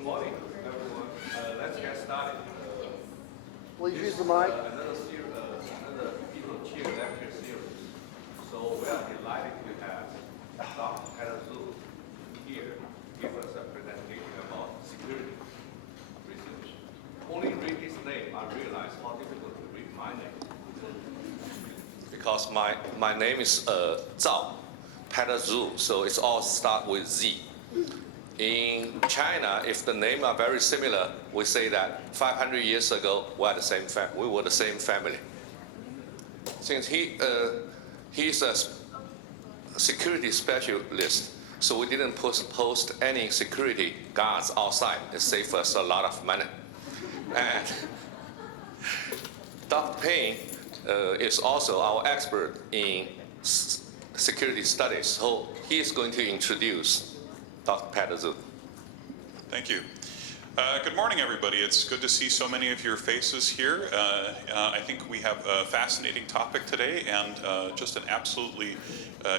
Good morning, everyone. Let's get started. Please use the mic. Another Beto lecture series. So we are delighted to have Dr. Pedahzur here to give us a presentation about security research. Only read his name, I realize how difficult to read my name. Because my name is Zhao Pedahzur, so it's all start with Z. In China, if the names are very similar, we say that 500 years ago we were the same family. Since he's a security specialist, so we didn't post any security guards outside. It saved us a lot of money. And Dr. Payne is also our expert in security studies, so he is going to introduce Dr. Pedahzur. Thank you. Good morning, everybody. It's good to see so many of your faces here. I think we have a fascinating topic today and just an absolutely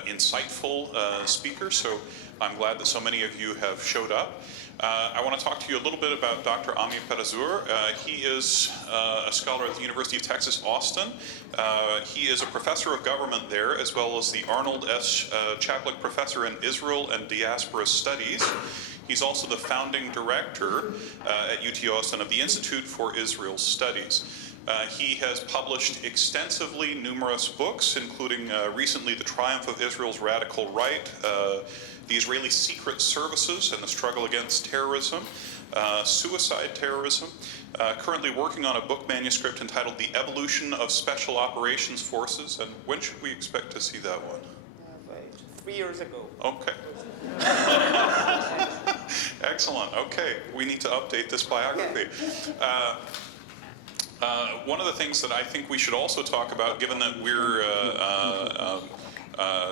insightful speaker, so I'm glad that so many of you have showed up. I want to talk to you a little bit about Dr. Ami Pedahzur. He is a scholar at the University of Texas, Austin. He is a professor of government there, as well as the Arnold S. Chaplik Professor in Israel and Diaspora Studies. He's also the founding director at UT Austin of the Institute for Israel Studies. He has published extensively numerous books, including recently The Triumph of Israel's Radical Right, The Israeli Secret Services and the Struggle Against Terrorism, Suicide Terrorism, currently working on a book manuscript entitled The Evolution of Special Operations Forces. And when should we expect to see that one? 3 years ago. Okay. Excellent. Okay, we need to update this biography. One of the things that I think we should also talk about, given that we're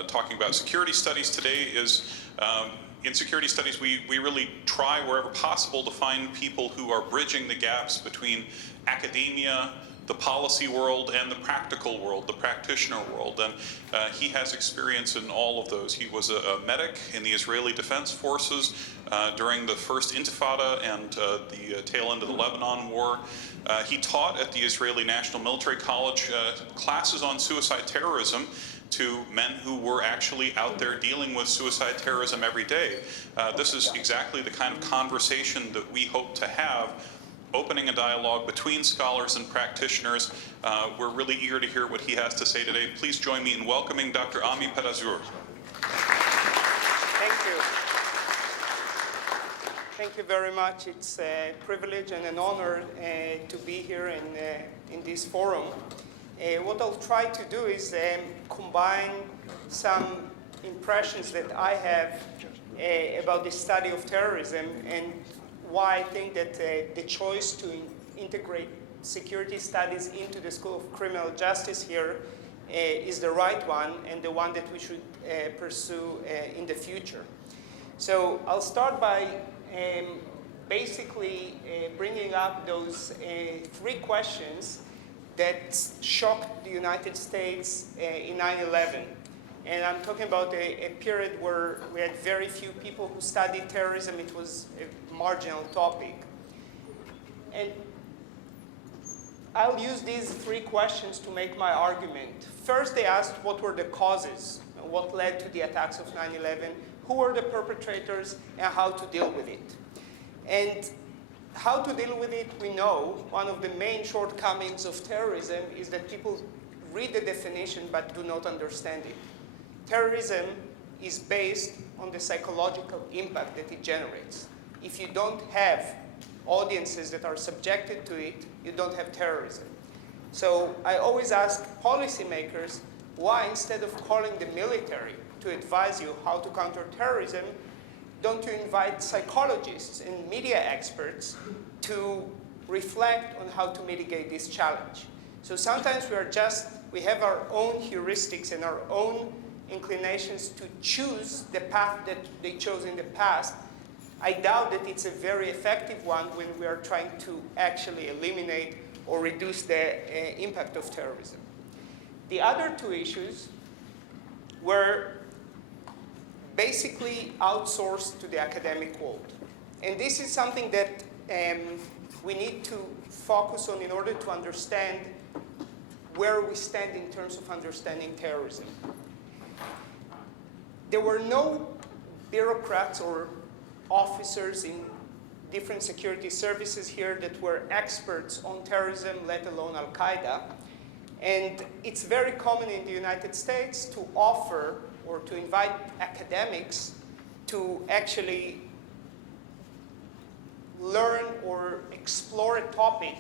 talking about security studies today, is in security studies we really try wherever possible to find people who are bridging the gaps between academia, the policy world, and the practical world, the practitioner world. And he has experience in all of those. He was a medic in the Israeli Defense Forces during the first Intifada and the tail end of the Lebanon War. He taught at the Israeli National Military College classes on suicide terrorism to men who were actually out there dealing with suicide terrorism every day. This is exactly the kind of conversation that we hope to have, opening a dialogue between scholars and practitioners. We're really eager to hear what he has to say today. Please join me in welcoming Dr. Ami Pedahzur. Thank you. Thank you very much. It's a privilege and an honor to be here in this forum. What I'll try to do is combine some impressions that I have about the study of terrorism and why I think that the choice to integrate security studies into the School of Criminal Justice here is the right one and the one that we should pursue in the future. So I'll start by basically bringing up those 3 questions that shocked the United States in 9/11. And I'm talking about a period where we had very few people who studied terrorism. It was a marginal topic. And I'll use these 3 questions to make my argument. First, they asked what were the causes, what led to the attacks of 9/11, who were the perpetrators, and how to deal with it. And how to deal with it, we know one of the main shortcomings of terrorism is that people read the definition but do not understand it. Terrorism is based on the psychological impact that it generates. If you don't have audiences that are subjected to it, you don't have terrorism. So I always ask policymakers, why instead of calling the military to advise you how to counter terrorism, don't you invite psychologists and media experts to reflect on how to mitigate this challenge? So sometimes we have our own heuristics and our own inclinations to choose the path that they chose in the past. I doubt that it's a very effective one when we are trying to actually eliminate or reduce the impact of terrorism. The other 2 issues were basically outsourced to the academic world. And this is something that we need to focus on in order to understand where we stand in terms of understanding terrorism. There were no bureaucrats or officers in different security services here that were experts on terrorism, let alone Al-Qaeda. And it's very common in the United States to offer or to invite academics to actually learn or explore a topic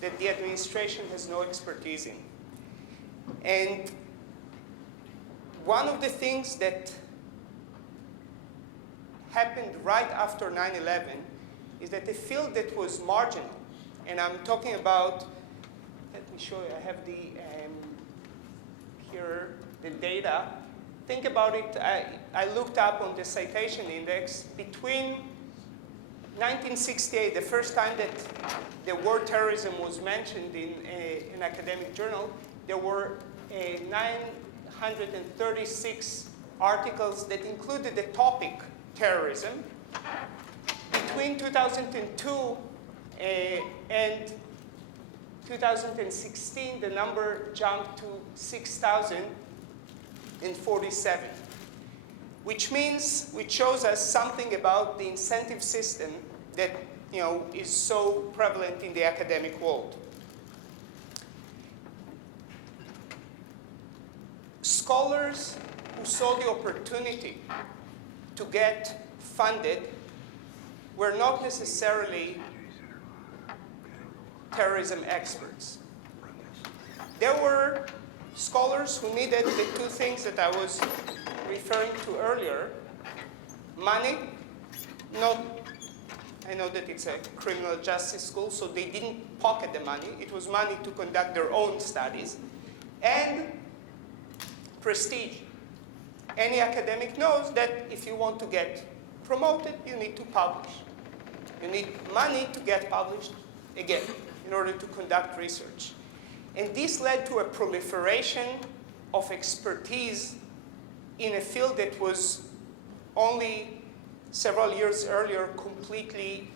that the administration has no expertise in. And one of the things that happened right after 9/11 is that a field that was marginal, and I'm talking about, let me show you, I have the here the data. Think about it, I looked up on the citation index. Between 1968, the first time that the word terrorism was mentioned in an academic journal, there were 936 articles that included the topic terrorism. Between 2002 and 2016, the number jumped to 6,047, which shows us something about the incentive system that is so prevalent in the academic world. Scholars who saw the opportunity to get funded were not necessarily terrorism experts. There were scholars who needed the two things that I was referring to earlier: money. I know that it's a criminal justice school, so they didn't pocket the money. It was money to conduct their own studies. And prestige. Any academic knows that if you want to get promoted, you need to publish. You need money to get published, again, in order to conduct research. And this led to a proliferation of expertise in a field that was only several years earlier completely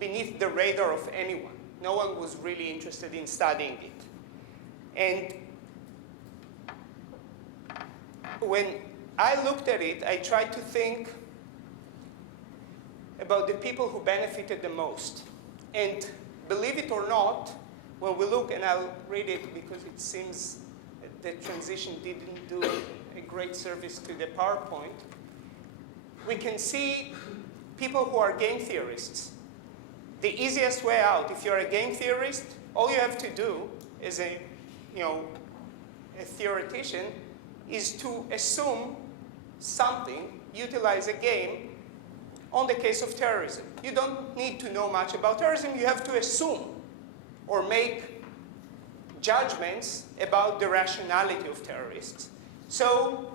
beneath the radar of anyone. No one was really interested in studying it. And when I looked at it, I tried to think about the people who benefited the most. And believe it or not, when we look, and I'll read it because it seems the transition didn't do a great service to the PowerPoint, we can see people who are game theorists. The easiest way out, if you're a game theorist, all you have to do as a theoretician is to assume something, utilize a game on the case of terrorism. You don't need to know much about terrorism. You have to assume or make judgments about the rationality of terrorists. So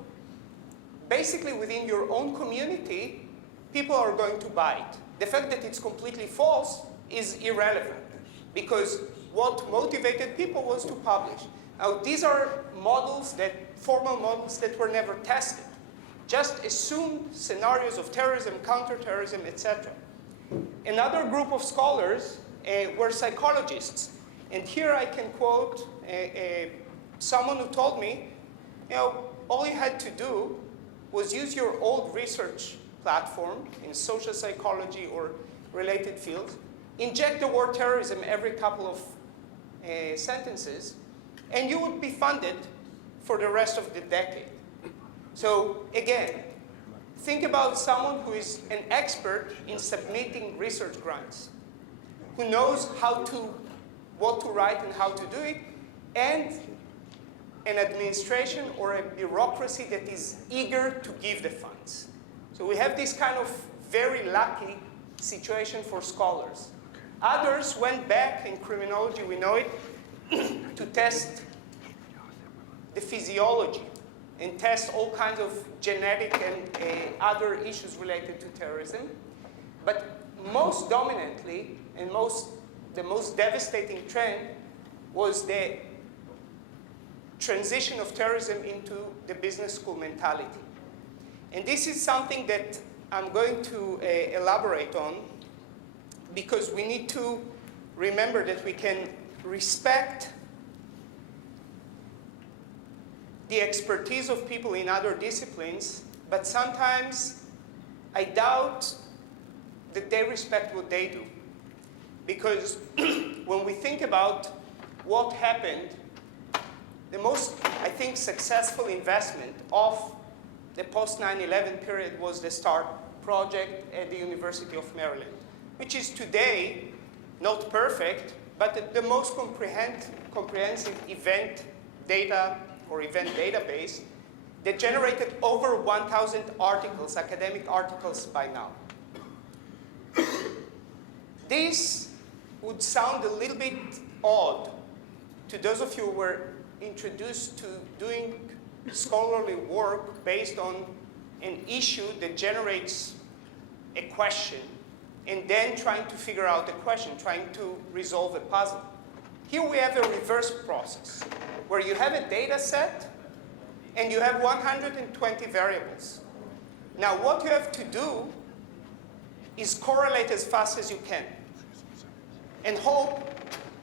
basically within your own community, people are going to buy it. The fact that it's completely false is irrelevant because what motivated people was to publish. Now these are formal models that were never tested. Just assume scenarios of terrorism, counterterrorism, etc. Another group of scholars were psychologists. And here I can quote someone who told me, all you had to do was use your old research platform in social psychology or related fields, inject the word terrorism every couple of sentences, and you would be funded for the rest of the decade. So again, think about someone who is an expert in submitting research grants, who knows what to write and how to do it, and an administration or a bureaucracy that is eager to give the funds. So we have this kind of very lucky situation for scholars. Others went back in criminology, we know it, to test the physiology and test all kinds of genetic and other issues related to terrorism. But most dominantly, and the most devastating trend was the transition of terrorism into the business school mentality. And this is something that I'm going to elaborate on, because we need to remember that we can respect the expertise of people in other disciplines, but sometimes I doubt that they respect what they do. Because when we think about what happened, the most, I think, successful investment of the post-9/11 period was the START project at the University of Maryland, which is today not perfect, but the most comprehensive event data or event database that generated over 1,000 articles, academic articles by now. This would sound a little bit odd to those of you who were introduced to doing scholarly work based on an issue that generates a question and then trying to figure out the question, trying to resolve a puzzle. Here we have a reverse process where you have a data set and you have 120 variables. Now what you have to do is correlate as fast as you can and hope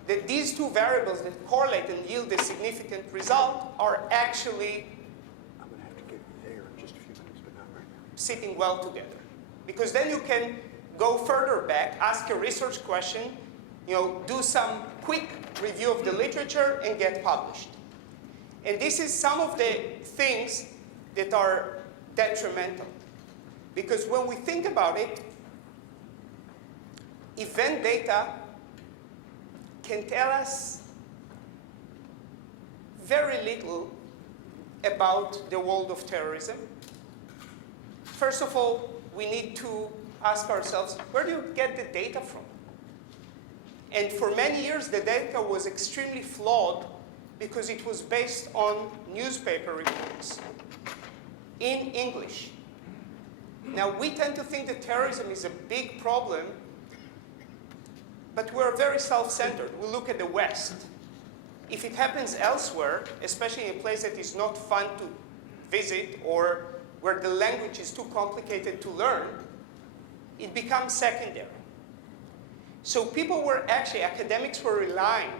that these two variables that correlate and yield a significant result are actually I'm going to have to get you there in just a few minutes, but not right now. sitting well together. Because then you can go further back, ask a research question, do some quick review of the literature and get published. And this is some of the things that are detrimental. Because when we think about it, event data can tell us very little about the world of terrorism. First of all, we need to ask ourselves, where do you get the data from? And for many years, the data was extremely flawed because it was based on newspaper reports in English. Now, we tend to think that terrorism is a big problem, but we're very self-centered. We look at the West. If it happens elsewhere, especially in a place that is not fun to visit or where the language is too complicated to learn, it becomes secondary. So academics were relying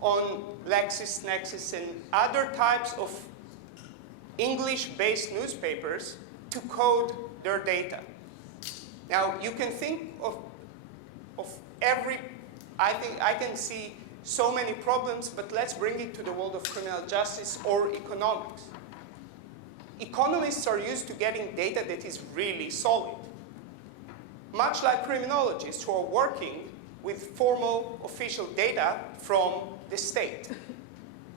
on LexisNexis and other types of English-based newspapers to code their data. Now, you can think of I think I can see so many problems, but let's bring it to the world of criminal justice or economics. Economists are used to getting data that is really solid, much like criminologists who are working with formal official data from the state,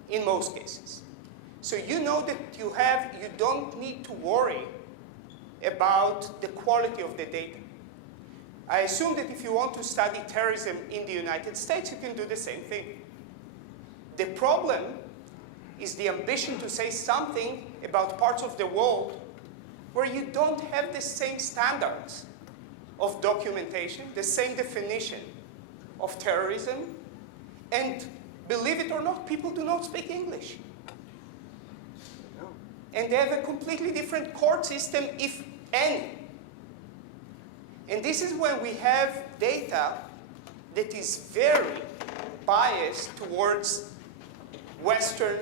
in most cases. So you know that you don't need to worry about the quality of the data. I assume that if you want to study terrorism in the United States, you can do the same thing. The problem is the ambition to say something about parts of the world where you don't have the same standards of documentation, the same definition of terrorism, and believe it or not, people do not speak English. No. And they have a completely different court system, if any. And this is when we have data that is very biased towards Western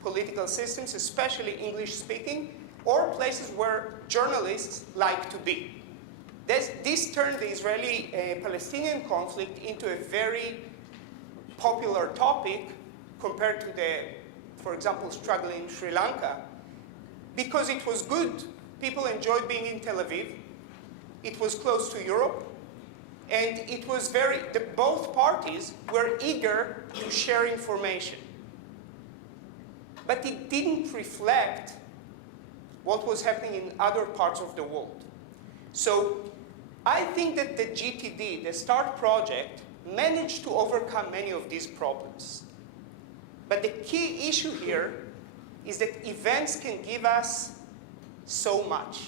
political systems, especially English-speaking, or places where journalists like to be. This turned the Israeli-Palestinian conflict into a very popular topic compared to for example, struggle in Sri Lanka, because it was good. People enjoyed being in Tel Aviv. It was close to Europe. And it was both parties were eager to share information. But it didn't reflect what was happening in other parts of the world. So I think that the GTD, the START project, managed to overcome many of these problems. But the key issue here is that events can give us so much.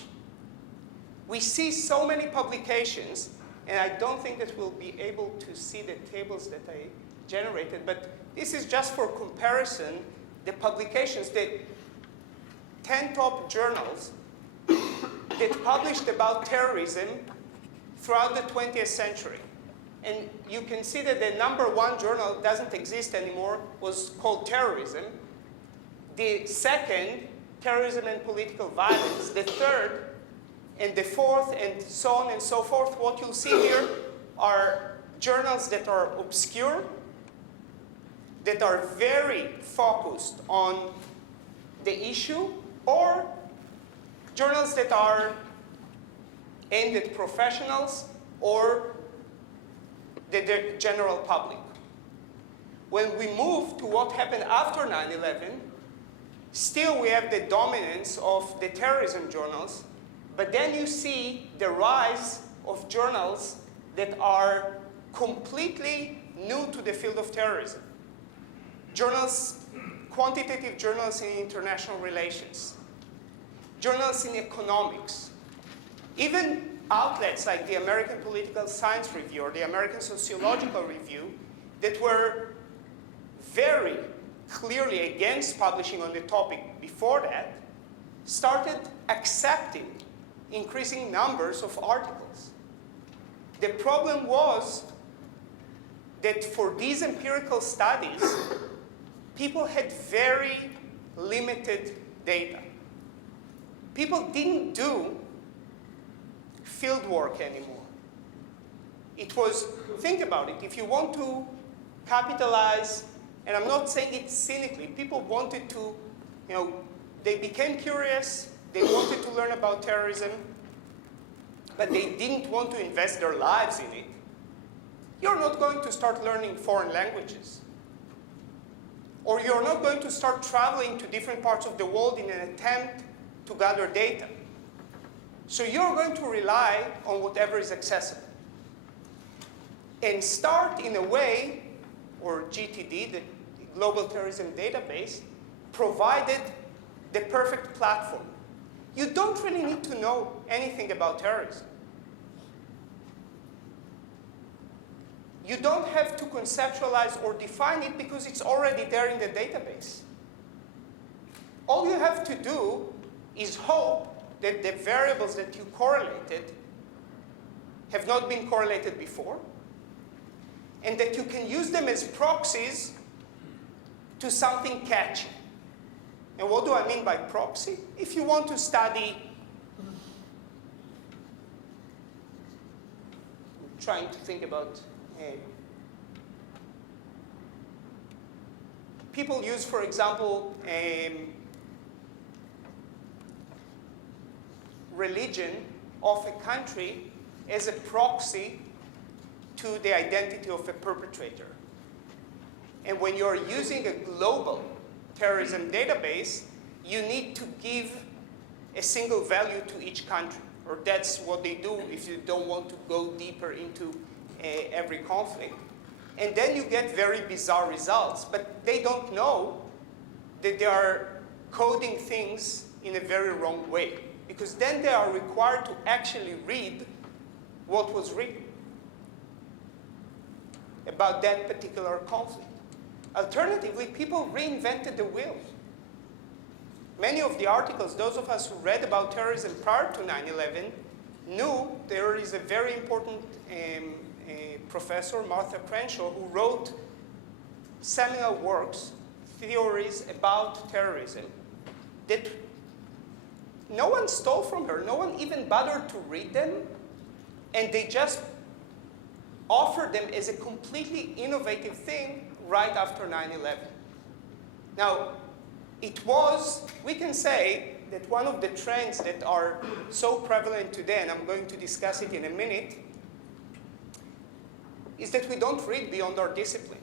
We see so many publications, and I don't think that we'll be able to see the tables that I generated, but this is just for comparison, the publications, the 10 top journals that published about terrorism throughout the 20th century. And you can see that the #1 journal doesn't exist anymore, was called Terrorism. The second, Terrorism and Political Violence. The third, and the fourth, and so on and so forth. What you'll see here are journals that are obscure, that are very focused on the issue, or journals that are aimed at professionals or the general public. When we move to what happened after 9/11, still we have the dominance of the terrorism journals, but then you see the rise of journals that are completely new to the field of terrorism. Journals, quantitative journals in international relations, journals in economics, even outlets like the American Political Science Review or the American Sociological Review that were very clearly against publishing on the topic before that, started accepting increasing numbers of articles. The problem was that for these empirical studies, people had very limited data. People didn't do field work anymore. It was, think about it, if you want to capitalize, and I'm not saying it cynically, people wanted to, they became curious, they wanted to learn about terrorism, but they didn't want to invest their lives in it. You're not going to start learning foreign languages. Or you're not going to start traveling to different parts of the world in an attempt to gather data. So you're going to rely on whatever is accessible. And START, in a way, or GTD, the Global Terrorism Database, provided the perfect platform. You don't really need to know anything about terrorism. You don't have to conceptualize or define it because it's already there in the database. All you have to do is hope that the variables that you correlated have not been correlated before, and that you can use them as proxies to something catchy. And what do I mean by proxy? If you want to study, I'm trying to think about, people use, for example, religion of a country as a proxy to the identity of a perpetrator. And when you're using a global terrorism database, you need to give a single value to each country. Or that's what they do if you don't want to go deeper into every conflict. And then you get very bizarre results. But they don't know that they are coding things in a very wrong way. Because then they are required to actually read what was written about that particular conflict. Alternatively, people reinvented the wheel. Many of the articles, those of us who read about terrorism prior to 9/11, knew there is a very important professor, Martha Crenshaw, who wrote seminal works, theories about terrorism, that no one stole from her. No one even bothered to read them, and they just offered them as a completely innovative thing right after 9/11. Now, it was, we can say, that one of the trends that are so prevalent today, and I'm going to discuss it in a minute, is that we don't read beyond our discipline.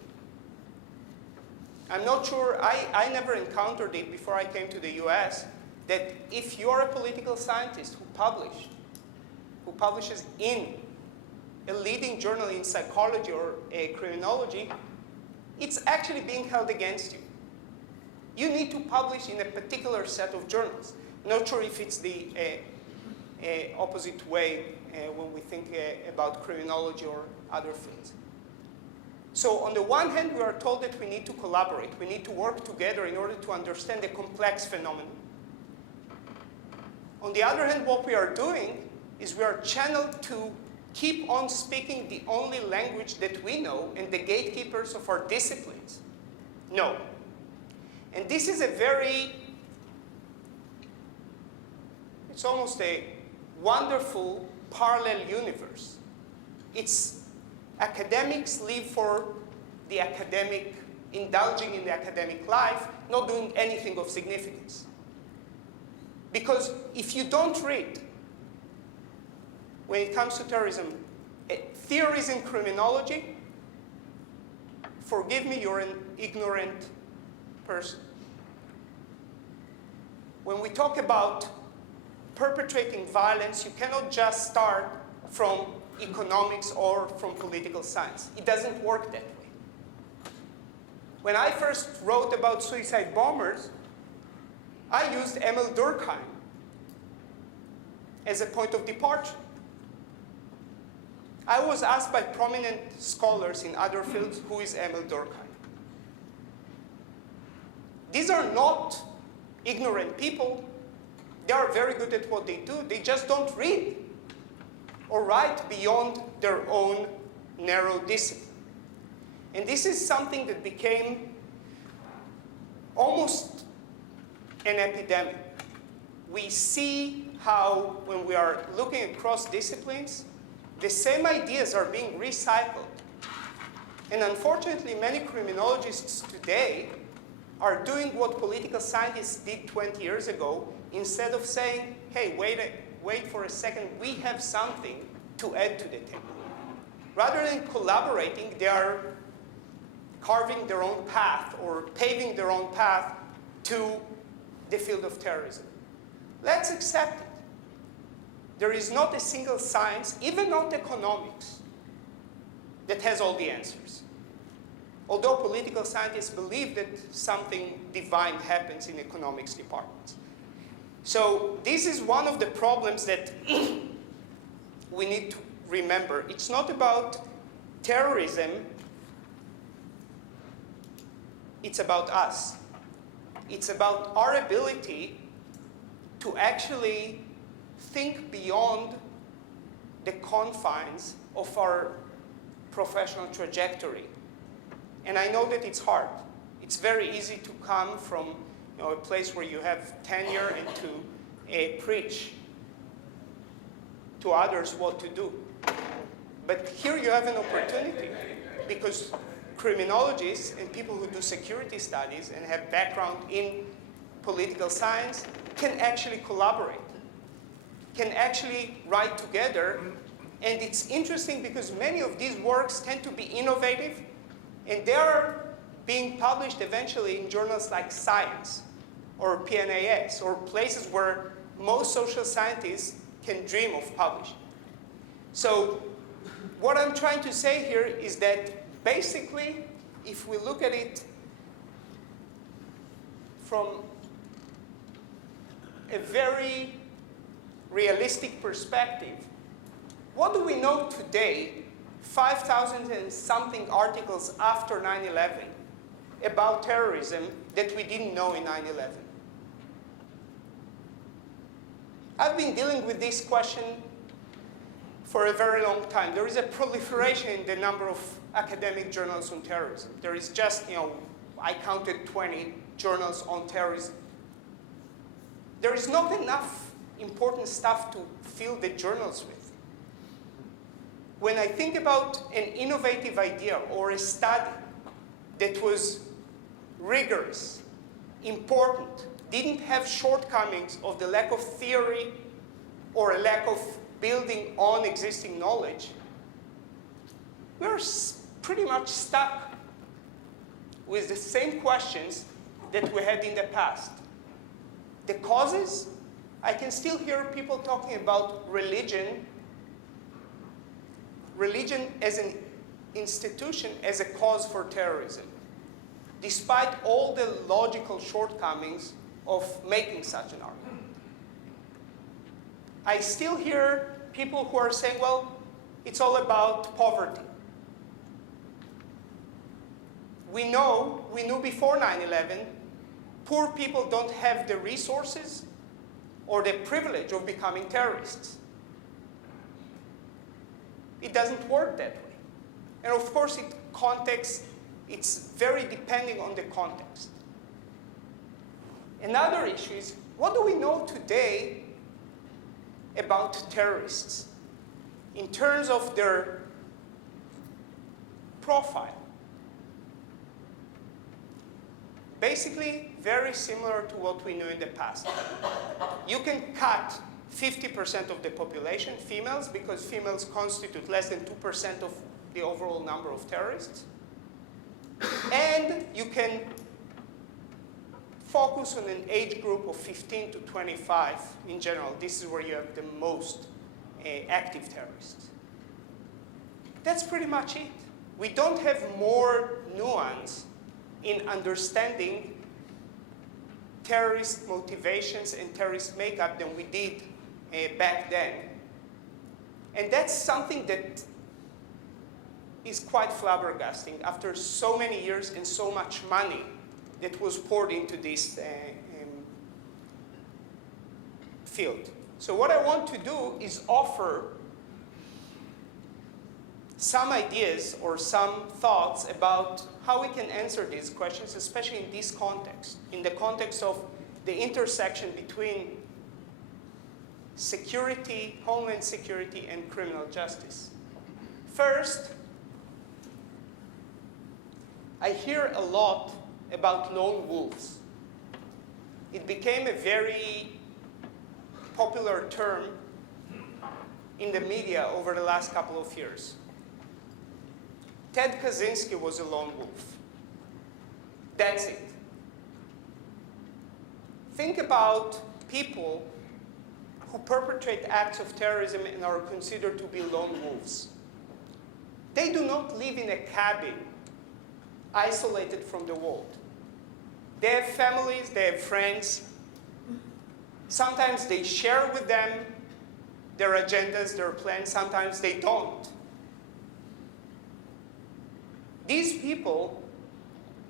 I'm not sure, I never encountered it before I came to the US, that if you're a political scientist who publishes in a leading journal in psychology or criminology, it's actually being held against you. You need to publish in a particular set of journals. Not sure if it's the opposite way when we think about criminology or other fields. So on the one hand, we are told that we need to collaborate. We need to work together in order to understand the complex phenomenon. On the other hand, what we are doing is we are channeled to keep on speaking the only language that we know and the gatekeepers of our disciplines know. And this is a it's almost a wonderful parallel universe. It's academics live for the academic, indulging in the academic life, not doing anything of significance. Because if you don't read, when it comes to terrorism, theories in criminology, forgive me, you're an ignorant person. When we talk about perpetrating violence, you cannot just start from economics or from political science. It doesn't work that way. When I first wrote about suicide bombers, I used Emil Durkheim as a point of departure. I was asked by prominent scholars in other fields, who is Emil Durkheim? These are not ignorant people. They are very good at what they do. They just don't read or write beyond their own narrow discipline. And this is something that became almost an epidemic. We see how, when we are looking across disciplines, the same ideas are being recycled. And unfortunately, many criminologists today are doing what political scientists did 20 years ago. Instead of saying, hey, wait for a second, we have something to add to the table. Rather than collaborating, they are carving their own path or paving their own path to the field of terrorism. Let's accept it. There is not a single science, even not economics, that has all the answers. Although political scientists believe that something divine happens in economics departments. So this is one of the problems that we need to remember. It's not about terrorism, it's about us. It's about our ability to actually think beyond the confines of our professional trajectory. And I know that it's hard. It's very easy to come from a place where you have tenure and to preach to others what to do. But here you have an opportunity, because criminologists and people who do security studies and have background in political science can actually collaborate, can actually write together. And it's interesting because many of these works tend to be innovative, and they are being published eventually in journals like Science or PNAS, or places where most social scientists can dream of publishing. So what I'm trying to say here is that basically, if we look at it from a very realistic perspective, what do we know today, 5,000 and something articles after 9/11, about terrorism that we didn't know in 9/11? I've been dealing with this question for a very long time. There is a proliferation in the number of academic journals on terrorism. There is just, I counted 20 journals on terrorism. There is not enough important stuff to fill the journals with. When I think about an innovative idea or a study that was rigorous, important, didn't have shortcomings of the lack of theory or a lack of building on existing knowledge, we're pretty much stuck with the same questions that we had in the past. The causes, I can still hear people talking about religion as an institution, as a cause for terrorism, despite all the logical shortcomings of making such an argument. I still hear people who are saying, well, it's all about poverty. We knew before 9/11, poor people don't have the resources or the privilege of becoming terrorists. It doesn't work that way. And of course, it's very depending on the context. Another issue is, what do we know today about terrorists in terms of their profile? Basically, very similar to what we knew in the past. You can cut 50% of the population, females, because females constitute less than 2% of the overall number of terrorists. And you can focus on an age group of 15 to 25 in general. This is where you have the most active terrorists. That's pretty much it. We don't have more nuance in understanding terrorist motivations and terrorist makeup than we did back then. And that's something that is quite flabbergasting after so many years and so much money that was poured into this field. So what I want to do is offer some ideas or some thoughts about how we can answer these questions, especially in this context, in the context of the intersection between security, homeland security, and criminal justice. First, I hear a lot about lone wolves. It became a very popular term in the media over the last couple of years. Ted Kaczynski was a lone wolf. That's it. Think about people who perpetrate acts of terrorism and are considered to be lone wolves. They do not live in a cabin isolated from the world. They have families, they have friends. Sometimes they share with them their agendas, their plans. Sometimes they don't. These people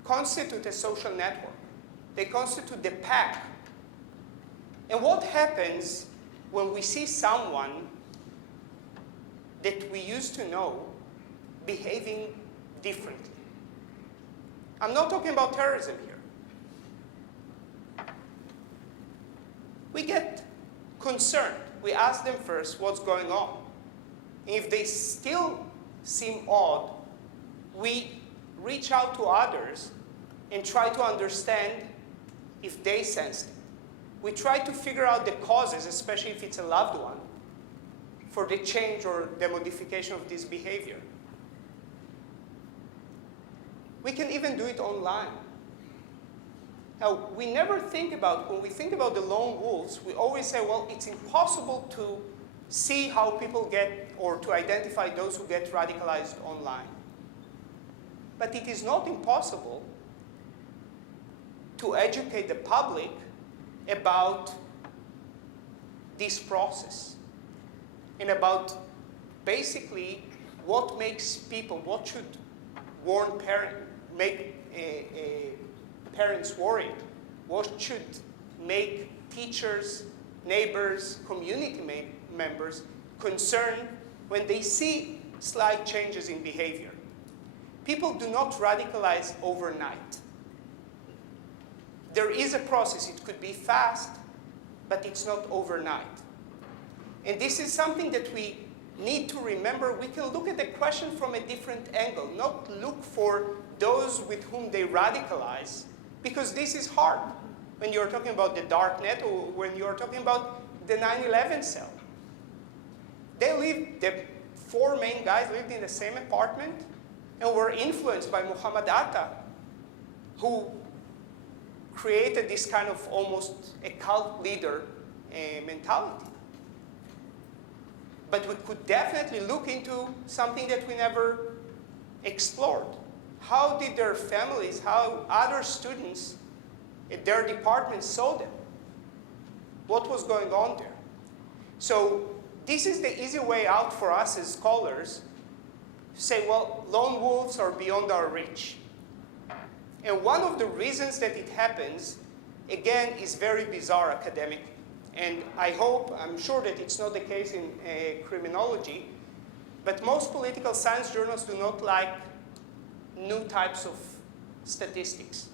constitute a social network. They constitute the pack. And what happens when we see someone that we used to know behaving differently? I'm not talking about terrorism here. We get concerned. We ask them first what's going on. And if they still seem odd, we reach out to others and try to understand if they sense it. We try to figure out the causes, especially if it's a loved one, for the change or the modification of this behavior. We can even do it online. Now, we never think about, when we think about the lone wolves, we always say, well, it's impossible to see how people get, or to identify those who get radicalized online. But it is not impossible to educate the public about this process and about basically what makes people, what should make parents worried, what should make teachers, neighbors, community members concerned when they see slight changes in behavior. People do not radicalize overnight. There is a process. It could be fast, but it's not overnight. And this is something that we need to remember. We can look at the question from a different angle, not look for those with whom they radicalize, because this is hard when you're talking about the dark net or when you're talking about the 9/11 cell. The 4 main guys lived in the same apartment and were influenced by Muhammad Atta, who created this kind of almost a cult leader mentality. But we could definitely look into something that we never explored. How did their families, how other students at their departments saw them? What was going on there? So this is the easy way out for us as scholars to say, well, lone wolves are beyond our reach. And one of the reasons that it happens, again, is very bizarre academically. And I'm sure that it's not the case in criminology, but most political science journals do not like new types of statistics.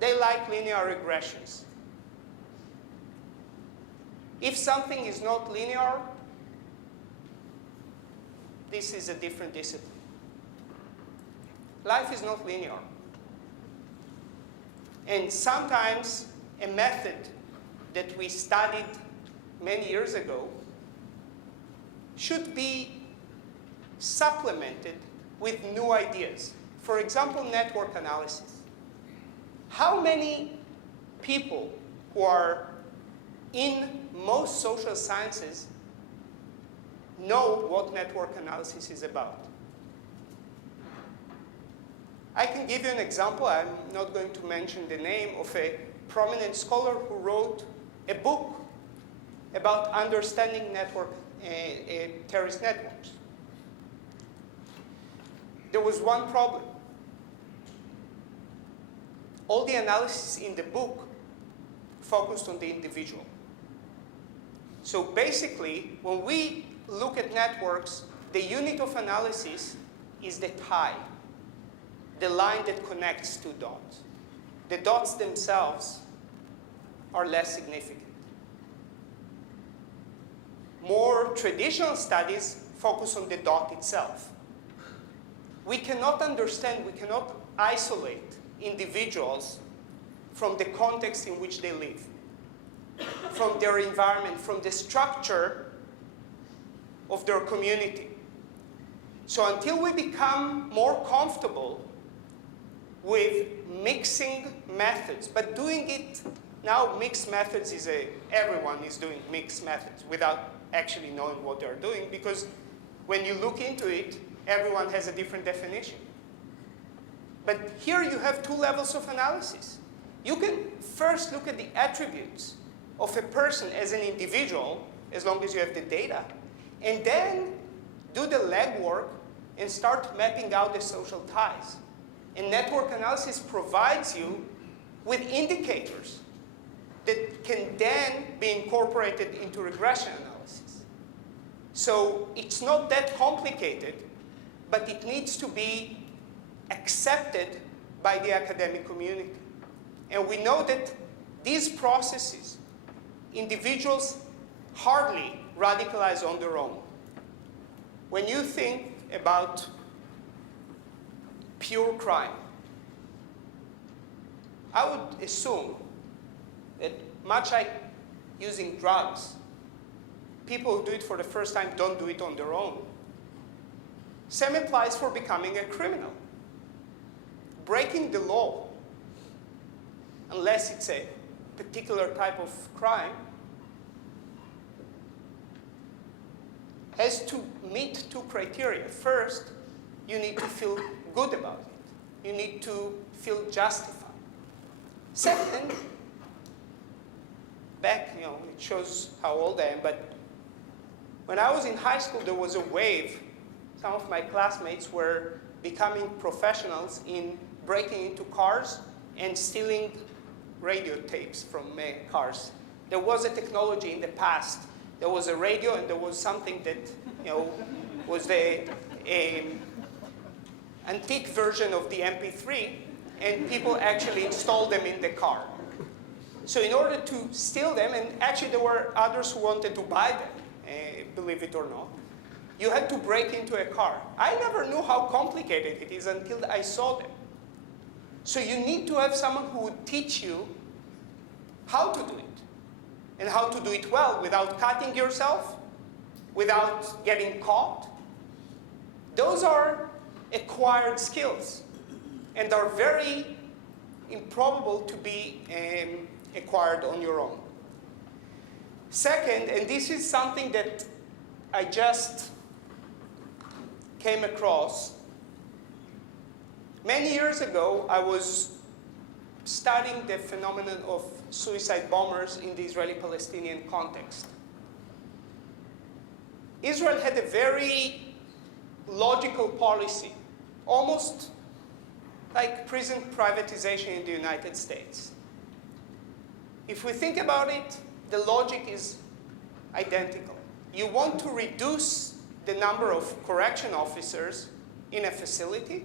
They like linear regressions. If something is not linear, this is a different discipline. Life is not linear. And sometimes a method that we studied many years ago should be supplemented with new ideas. For example, network analysis. How many people who are in most social sciences know what network analysis is about? I can give you an example. I'm not going to mention the name of a prominent scholar who wrote a book about understanding terrorist networks. There was one problem. All the analysis in the book focused on the individual. So basically, when we look at networks, the unit of analysis is the tie, the line that connects two dots. The dots themselves are less significant. More traditional studies focus on the dot itself. We cannot understand, we cannot isolate individuals from the context in which they live, from their environment, from the structure of their community. So until we become more comfortable with mixing methods, but doing it now, mixed methods is everyone is doing mixed methods without actually knowing what they're doing, because when you look into it, everyone has a different definition. But here you have two levels of analysis. You can first look at the attributes of a person as an individual, as long as you have the data, and then do the legwork and start mapping out the social ties. And network analysis provides you with indicators that can then be incorporated into regression analysis. So it's not that complicated, but it needs to be accepted by the academic community. And we know that these processes, individuals hardly radicalize on their own. When you think about pure crime, I would assume that much like using drugs, people who do it for the first time don't do it on their own. Same applies for becoming a criminal. Breaking the law, unless it's a particular type of crime, has to meet two criteria. First, you need to feel good about it. You need to feel justified. Second, back, it shows how old I am, but when I was in high school, there was a wave. Some of my classmates were becoming professionals in breaking into cars and stealing radio tapes from cars. There was a technology in the past. There was a radio, and there was something that was the antique version of the MP3, and people actually installed them in the car. So in order to steal them, and actually there were others who wanted to buy them, believe it or not, you had to break into a car. I never knew how complicated it is until I saw them. So you need to have someone who would teach you how to do it, and how to do it well without cutting yourself, without getting caught. Those are acquired skills, and are very improbable to be acquired on your own. Second, and this is something that I just came across. Many years ago, I was studying the phenomenon of suicide bombers in the Israeli-Palestinian context. Israel had a very logical policy, almost like prison privatization in the United States. If we think about it, the logic is identical. You want to reduce the number of correction officers in a facility.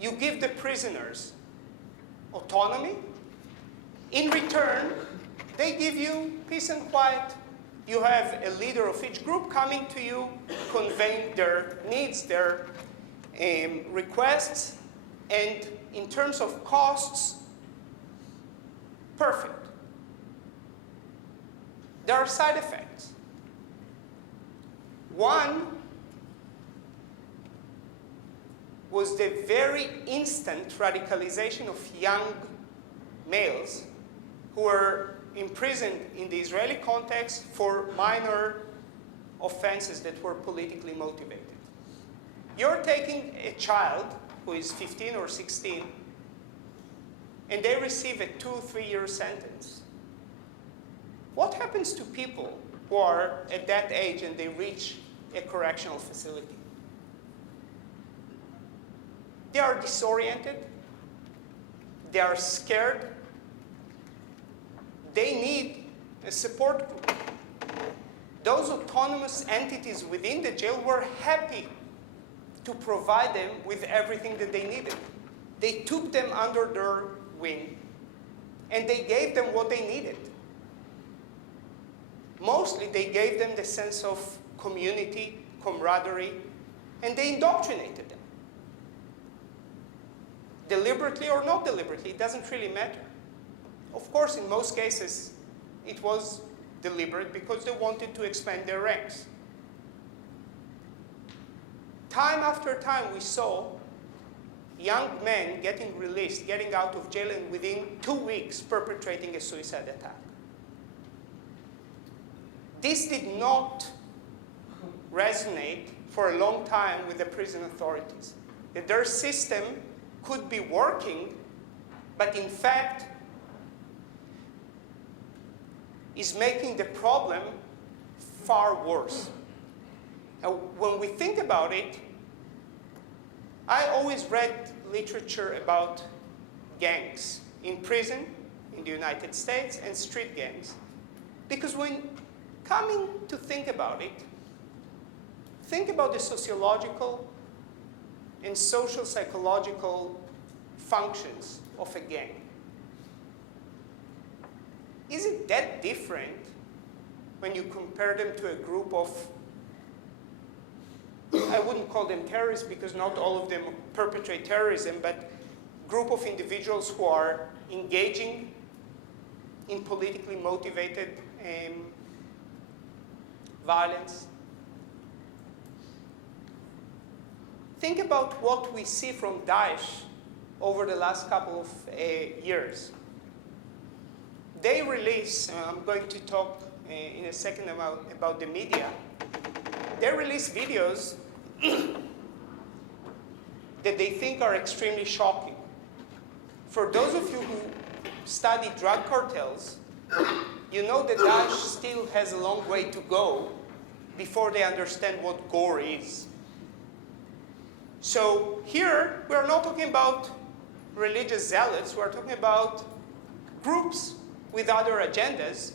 You give the prisoners autonomy. In return, they give you peace and quiet. You have a leader of each group coming to you, conveying their needs, their requests, and in terms of costs, perfect. There are side effects. One was the very instant radicalization of young males who were imprisoned in the Israeli context for minor offenses that were politically motivated. You're taking a child who is 15 or 16, and they receive a 2-3 year sentence. What happens to people who are at that age and they reach a correctional facility? They are disoriented, they are scared, they need a support group. Those autonomous entities within the jail were happy to provide them with everything that they needed. They took them under their wing, and they gave them what they needed. Mostly, they gave them the sense of community, camaraderie, and they indoctrinated them. Deliberately or not deliberately, it doesn't really matter. Of course, in most cases, it was deliberate because they wanted to expand their ranks. Time after time, we saw young men getting released, getting out of jail, and within 2 weeks, perpetrating a suicide attack. This did not resonate for a long time with the prison authorities. That their system could be working, but in fact, is making the problem far worse. Now, when we think about it, I always read literature about gangs in prison in the United States and street gangs. Because when coming to think about it, think about the sociological and social psychological functions of a gang. Is it that different when you compare them to a group of, I wouldn't call them terrorists because not all of them perpetrate terrorism, but group of individuals who are engaging in politically motivated violence? Think about what we see from Daesh over the last couple of years. They release, I'm going to talk in a second about the media. They release videos that they think are extremely shocking. For those of you who study drug cartels, you know that Daesh still has a long way to go before they understand what gore is. So here, we're not talking about religious zealots, we're talking about groups with other agendas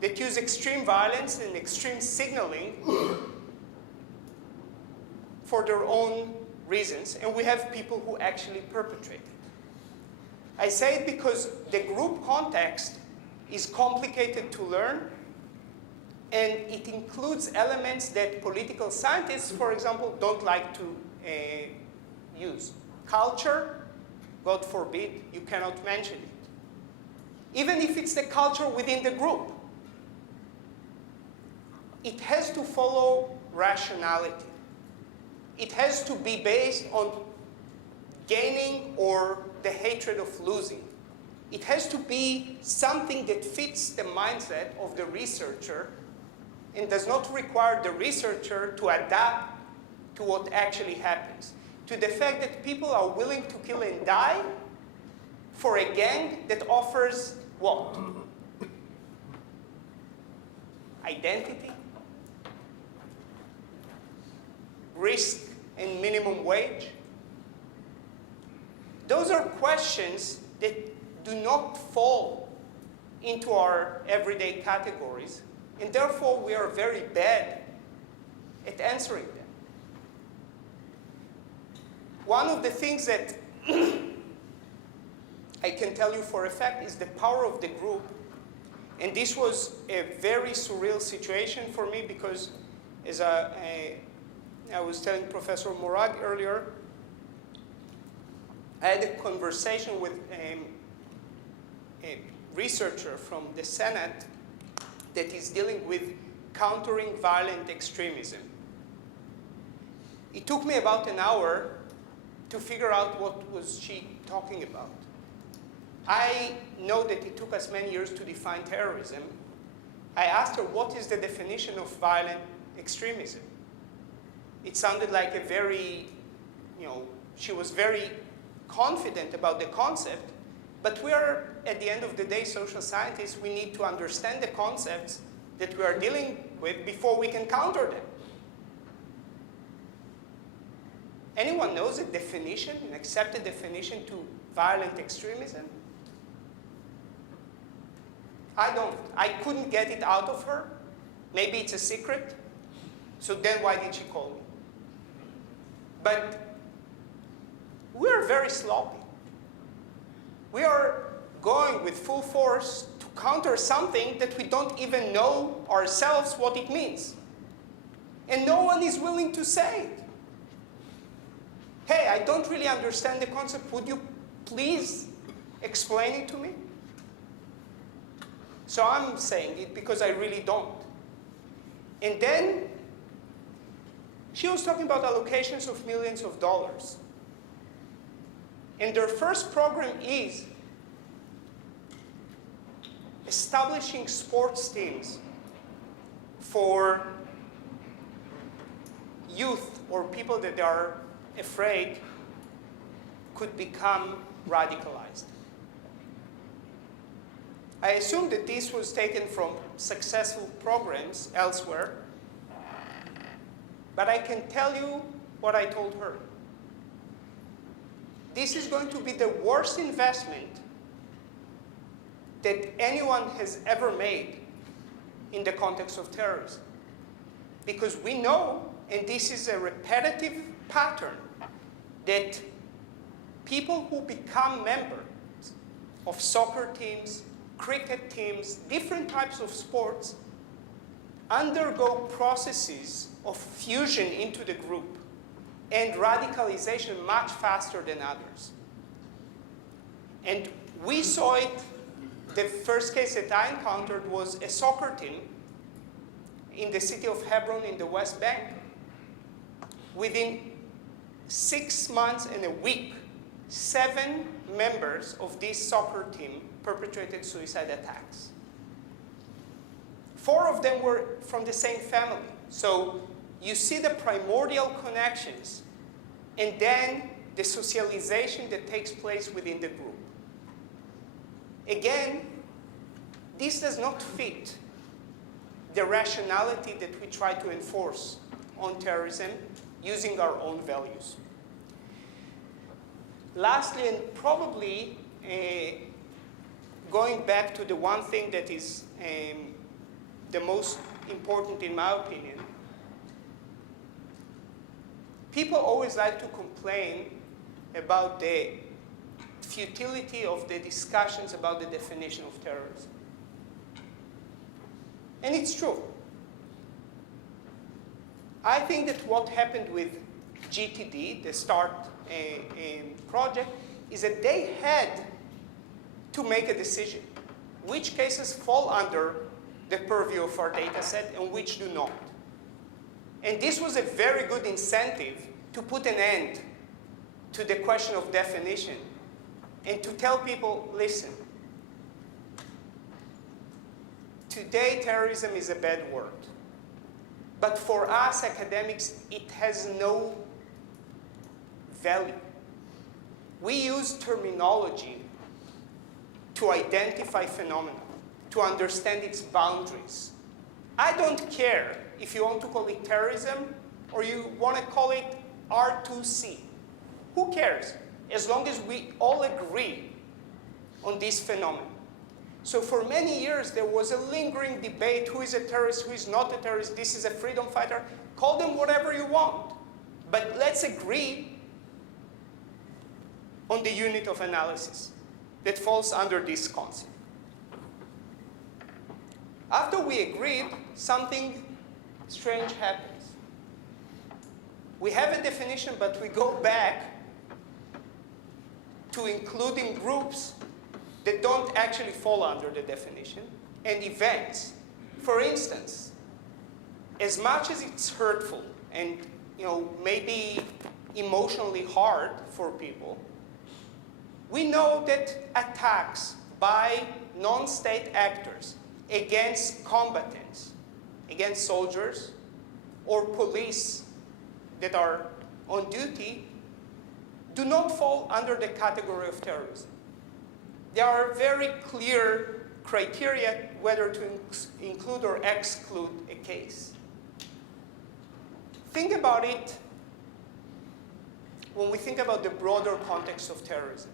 that use extreme violence and extreme signaling for their own reasons, and we have people who actually perpetrate it. I say it because the group context is complicated to learn, and it includes elements that political scientists, for example, don't like to use. Culture, God forbid, you cannot mention it. Even if it's the culture within the group, it has to follow rationality. It has to be based on gaining or the hatred of losing. It has to be something that fits the mindset of the researcher and does not require the researcher to adapt to what actually happens. To the fact that people are willing to kill and die for a gang that offers what? Identity, risk, and minimum wage. Those are questions that do not fall into our everyday categories, and therefore we are very bad at answering them. One of the things that I can tell you for a fact is the power of the group. And this was a very surreal situation for me because, as I was telling Professor Morag earlier, I had a conversation with a researcher from the Senate that is dealing with countering violent extremism. It took me about an hour to figure out what was she talking about. I know that it took us many years to define terrorism. I asked her, what is the definition of violent extremism? It sounded like a very, she was very confident about the concept, but we are, at the end of the day, social scientists. We need to understand the concepts that we are dealing with before we can counter them. Anyone knows a definition, an accepted definition to violent extremism? I don't. I couldn't get it out of her. Maybe it's a secret. So then why did she call me? But we're very sloppy. We are going with full force to counter something that we don't even know ourselves what it means. And no one is willing to say it. Hey, I don't really understand the concept. Would you please explain it to me? So I'm saying it because I really don't. And then she was talking about allocations of millions of dollars. And their first program is establishing sports teams for youth or people that are afraid could become radicalized. I assume that this was taken from successful programs elsewhere, but I can tell you what I told her. This is going to be the worst investment that anyone has ever made in the context of terrorism. Because we know, and this is a repetitive pattern, that people who become members of soccer teams, cricket teams, different types of sports, undergo processes of fusion into the group and radicalization much faster than others. And we saw it, the first case that I encountered was a soccer team in the city of Hebron in the West Bank. Within 6 months and a week, 7 members of this soccer team perpetrated suicide attacks. 4 of them were from the same family. So you see the primordial connections and then the socialization that takes place within the group. Again, this does not fit the rationality that we try to enforce on terrorism using our own values. Lastly, and probably going back to the one thing that is the most important in my opinion, people always like to complain about the futility of the discussions about the definition of terrorism. And it's true. I think that what happened with GTD, the START project, is that they had to make a decision. Which cases fall under the purview of our data set and which do not. And this was a very good incentive to put an end to the question of definition and to tell people, listen, today terrorism is a bad word. But for us academics, it has no value. We use terminology to identify phenomena, to understand its boundaries. I don't care if you want to call it terrorism or you want to call it R2C. Who cares? As long as we all agree on this phenomenon. So for many years, there was a lingering debate, who is a terrorist, who is not a terrorist, this is a freedom fighter. Call them whatever you want. But let's agree on the unit of analysis that falls under this concept. After we agreed, something strange happens. We have a definition, but we go back to including groups that don't actually fall under the definition, and events. For instance, as much as it's hurtful and maybe emotionally hard for people, we know that attacks by non-state actors against combatants, against soldiers or police that are on duty, do not fall under the category of terrorism. There are very clear criteria whether to include or exclude a case. Think about it when we think about the broader context of terrorism.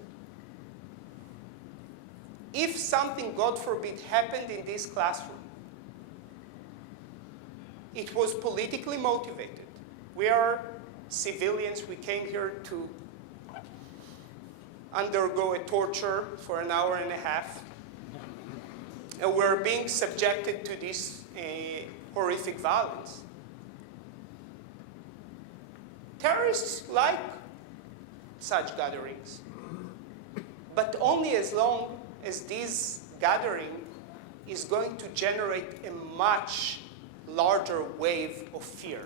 If something, God forbid, happened in this classroom, it was politically motivated. We are civilians. We came here to undergo a torture for an hour and a half. And we're being subjected to this horrific violence. Terrorists like such gatherings, but only as long as this gathering is going to generate a much larger wave of fear.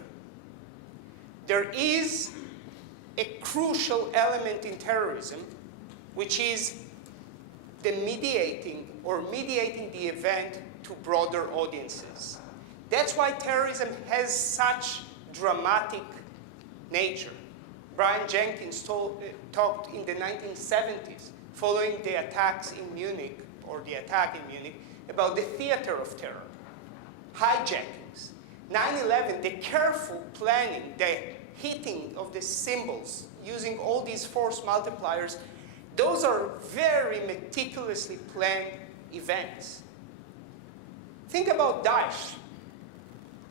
There is a crucial element in terrorism, which is the mediating the event to broader audiences. That's why terrorism has such dramatic nature. Brian Jenkins talked in the 1970s, following the attacks in Munich, or the attack in Munich, about the theater of terror, hijackings. 9/11, the careful planning, the hitting of the symbols, using all these force multipliers, those are very meticulously planned events. Think about Daesh.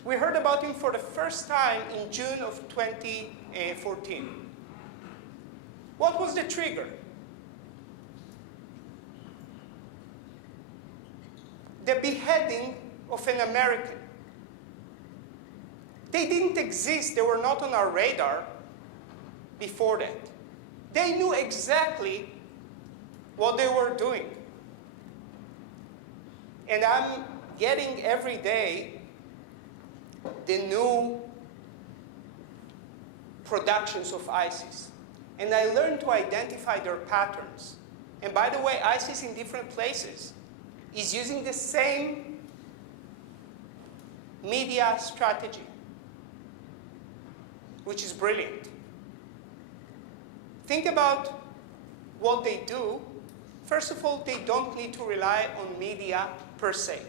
We heard about him for the first time in June of 2014. What was the trigger? The beheading of an American. They didn't exist. They were not on our radar before that. They knew exactly what they were doing. And I'm getting every day the new productions of ISIS. And I learned to identify their patterns. And by the way, ISIS in different places is using the same media strategy, which is brilliant. Think about what they do. First of all, they don't need to rely on media per se,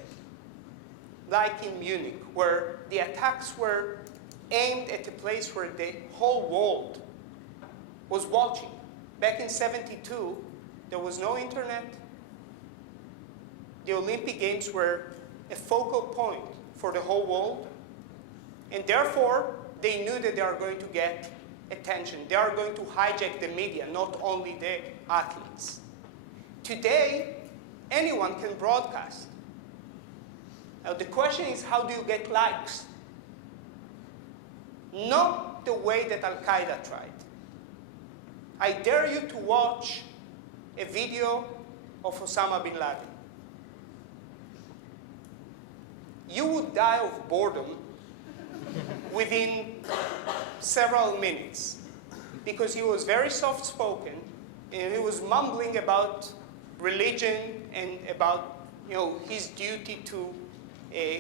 like in Munich, where the attacks were aimed at a place where the whole world was watching. Back in '72, there was no internet. The Olympic Games were a focal point for the whole world, and therefore, they knew that they are going to get attention. They are going to hijack the media, not only the athletes. Today, anyone can broadcast. Now, the question is, how do you get likes? Not the way that Al-Qaeda tried. I dare you to watch a video of Osama bin Laden. You would die of boredom within several minutes, because he was very soft-spoken, and he was mumbling about religion and about his duty to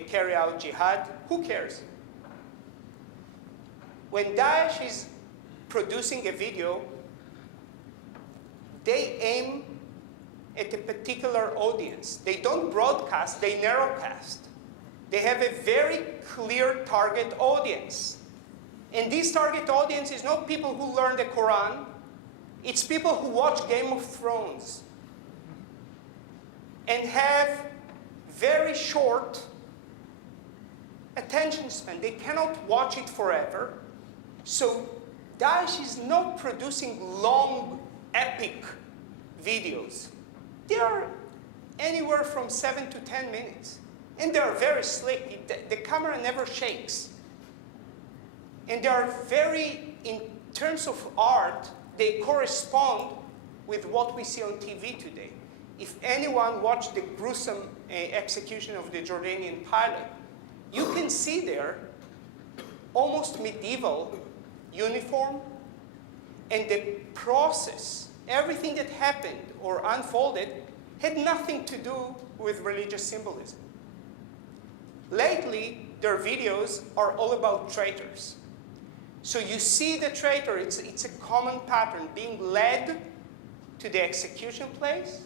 carry out jihad. Who cares? When Daesh is producing a video, they aim at a particular audience. They don't broadcast, they narrowcast. They have a very clear target audience. And this target audience is not people who learn the Quran. It's people who watch Game of Thrones. and have very short attention span. They cannot watch it forever. So Daesh is not producing long, epic videos. They are anywhere from 7 to 10 minutes. And they are very slick. The camera never shakes. And they are very, in terms of art, they correspond with what we see on TV today. If anyone watched the gruesome execution of the Jordanian pilot, you can see there almost medieval uniform, and the process, everything that happened or unfolded, had nothing to do with religious symbolism. Lately, their videos are all about traitors. So you see the traitor, it's a common pattern, being led to the execution place,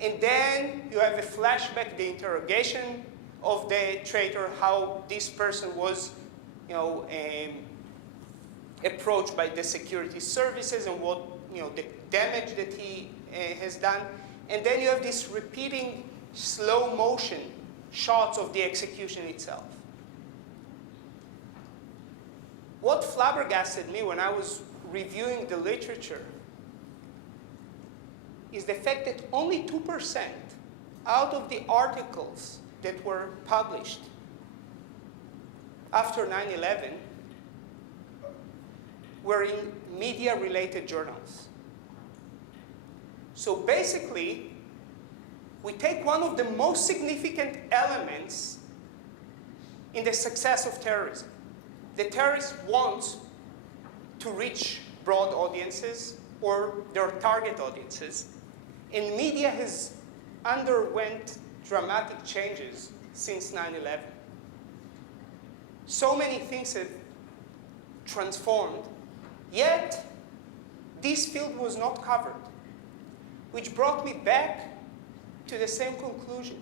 and then you have a flashback, the interrogation of the traitor, how this person was, approached by the security services and what, the damage that he has done. And then you have this repeating slow motion shots of the execution itself. What flabbergasted me when I was reviewing the literature is the fact that only 2% out of the articles that were published after 9/11 were in media-related journals. So basically, we take one of the most significant elements in the success of terrorism. The terrorists want to reach broad audiences or their target audiences, and media has underwent dramatic changes since 9/11. So many things have transformed, yet this field was not covered, which brought me back to the same conclusion.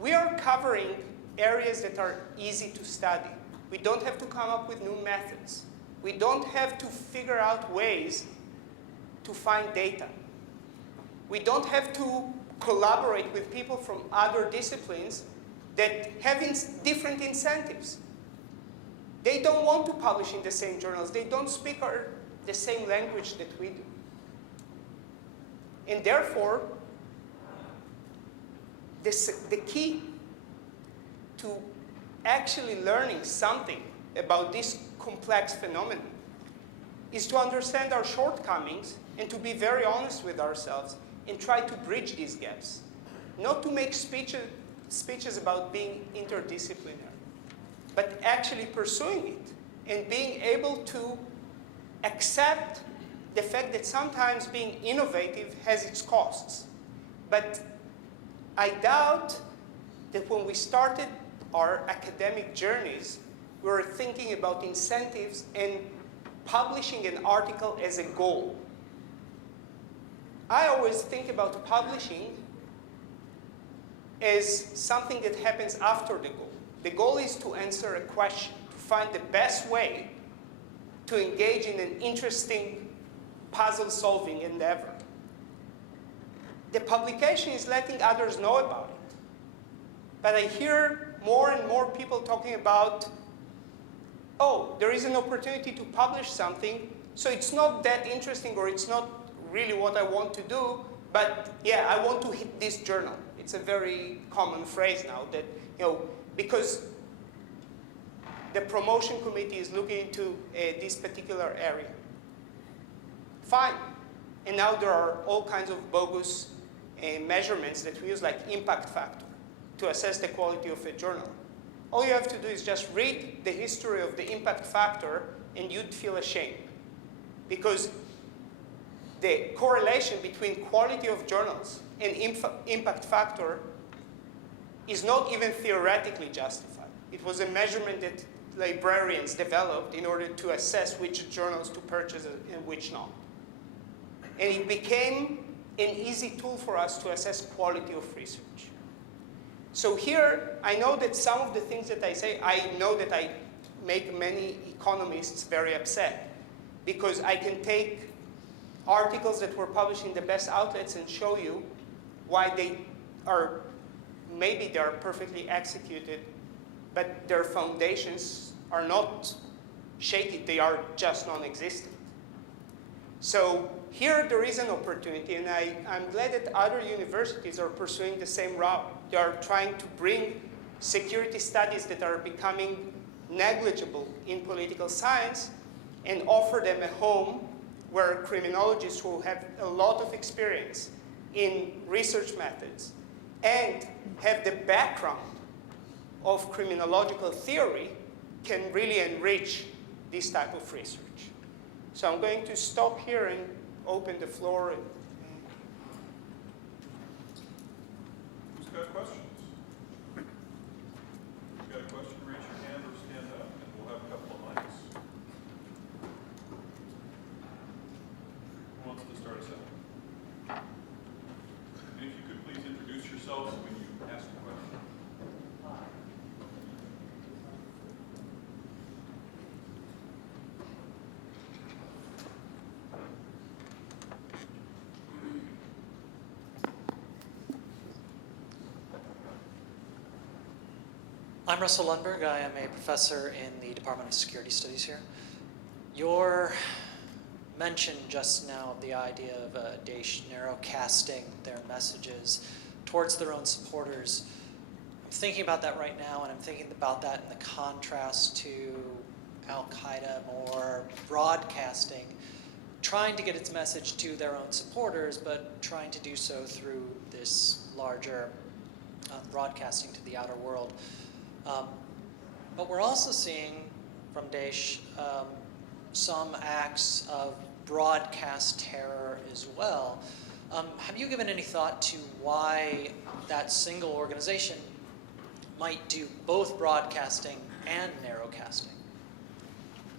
We are covering areas that are easy to study. We don't have to come up with new methods. We don't have to figure out ways to find data. We don't have to collaborate with people from other disciplines that have different incentives. They don't want to publish in the same journals. They don't speak the same language that we do. And therefore, the key to actually learning something about this complex phenomenon is to understand our shortcomings and to be very honest with ourselves and try to bridge these gaps. Not to make speeches about being interdisciplinary, but actually pursuing it and being able to accept the fact that sometimes being innovative has its costs. But I doubt that when we started our academic journeys, we were thinking about incentives and publishing an article as a goal. I always think about publishing as something that happens after the goal. The goal is to answer a question, to find the best way to engage in an interesting puzzle-solving endeavor. The publication is letting others know about it. But I hear more and more people talking about, oh, there is an opportunity to publish something, so it's not that interesting or it's not really what I want to do, but yeah, I want to hit this journal. It's a very common phrase now that, because the promotion committee is looking into this particular area. Fine. And now there are all kinds of bogus measurements that we use, like impact factor, to assess the quality of a journal. All you have to do is just read the history of the impact factor and you'd feel ashamed. Because the correlation between quality of journals and impact factor is not even theoretically justified. It was a measurement that librarians developed in order to assess which journals to purchase and which not. And it became an easy tool for us to assess quality of research. So here, I know that some of the things that I say, I know that I make many economists very upset, because I can take articles that were published in the best outlets and show you why they are, maybe they are perfectly executed, but their foundations are not shaky, they are just non-existent. So here there is an opportunity, and I'm glad that other universities are pursuing the same route. They are trying to bring security studies that are becoming negligible in political science and offer them a home where criminologists who have a lot of experience in research methods and have the background of criminological theory can really enrich this type of research. So I'm going to stop here and open the floor. Who's got questions? If you've got a question, raise your hand or stand up, and we'll have a couple of mics. Who wants to start us out? And if you could please introduce yourselves when you ask a question. I'm Russell Lundberg. I am a professor in the Department of Security Studies here. Your mention just now of the idea of Daesh narrowcasting their messages towards their own supporters, I'm thinking about that right now, and I'm thinking about that in the contrast to Al-Qaeda more broadcasting, trying to get its message to their own supporters, but trying to do so through this larger broadcasting to the outer world. But we're also seeing from Daesh some acts of broadcast terror as well. Have you given any thought to why that single organization might do both broadcasting and narrowcasting?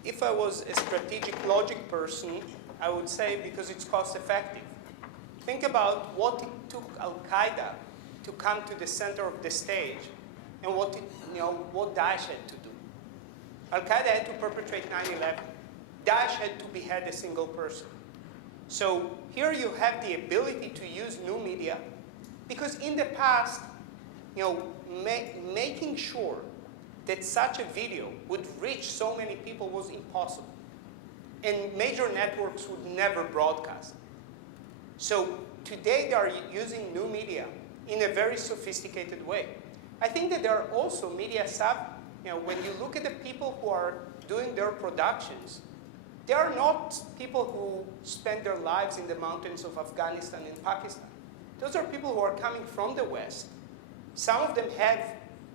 If I was a strategic logic person, I would say because it's cost effective. Think about what it took Al-Qaeda to come to the center of the stage and what Daesh had to do. Al-Qaeda had to perpetrate 9/11. Daesh had to behead a single person. So here you have the ability to use new media, because in the past, making sure that such a video would reach so many people was impossible. And major networks would never broadcast. So today they are using new media in a very sophisticated way. I think that there are also media savvy. When you look at the people who are doing their productions, they are not people who spend their lives in the mountains of Afghanistan and Pakistan. Those are people who are coming from the West. Some of them have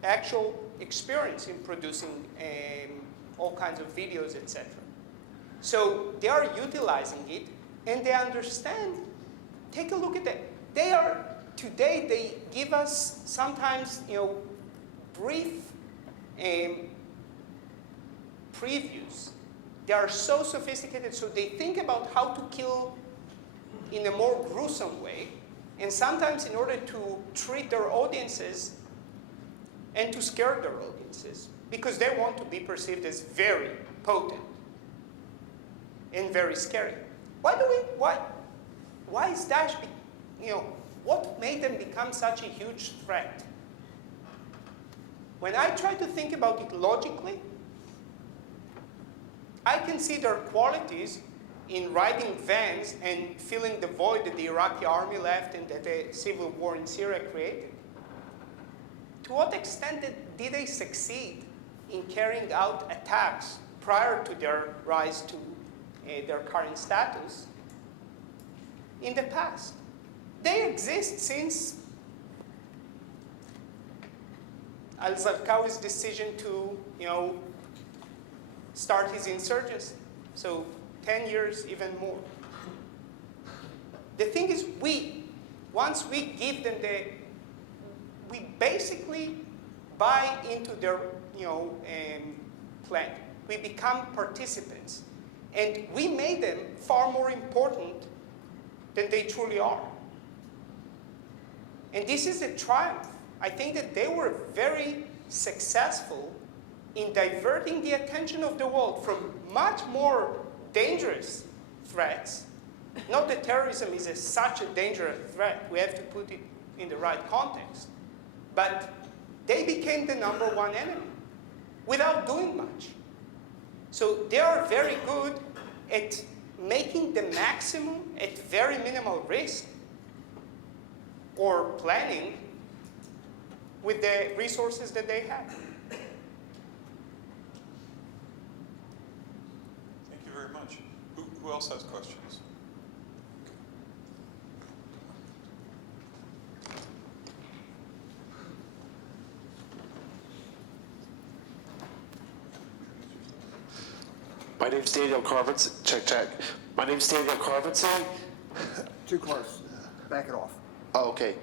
actual experience in producing all kinds of videos, etc. So they are utilizing it, and they understand. Take a look at that. Today they give us sometimes, brief previews. They are so sophisticated, so they think about how to kill in a more gruesome way, and sometimes in order to treat their audiences and to scare their audiences, because they want to be perceived as very potent and very scary. Why is Daesh, what made them become such a huge threat? When I try to think about it logically, I can see their qualities in riding vans and filling the void that the Iraqi army left and that the civil war in Syria created. To what extent did they succeed in carrying out attacks prior to their rise to their current status in the past? They exist since al-Zarqawi's decision to, start his insurgency. So 10 years, even more. The thing is, once we give them we basically buy into their, plan. We become participants. And we made them far more important than they truly are. And this is a triumph. I think that they were very successful in diverting the attention of the world from much more dangerous threats. Not that terrorism is such a dangerous threat. We have to put it in the right context. But they became the #1 enemy without doing much. So they are very good at making the maximum at very minimal risk or planning with the resources that they have. Thank you very much. Who else has questions? My name's Daniel Carvinson. Check. My name's Daniel Carvinson. Too close. Back it off. Oh, okay.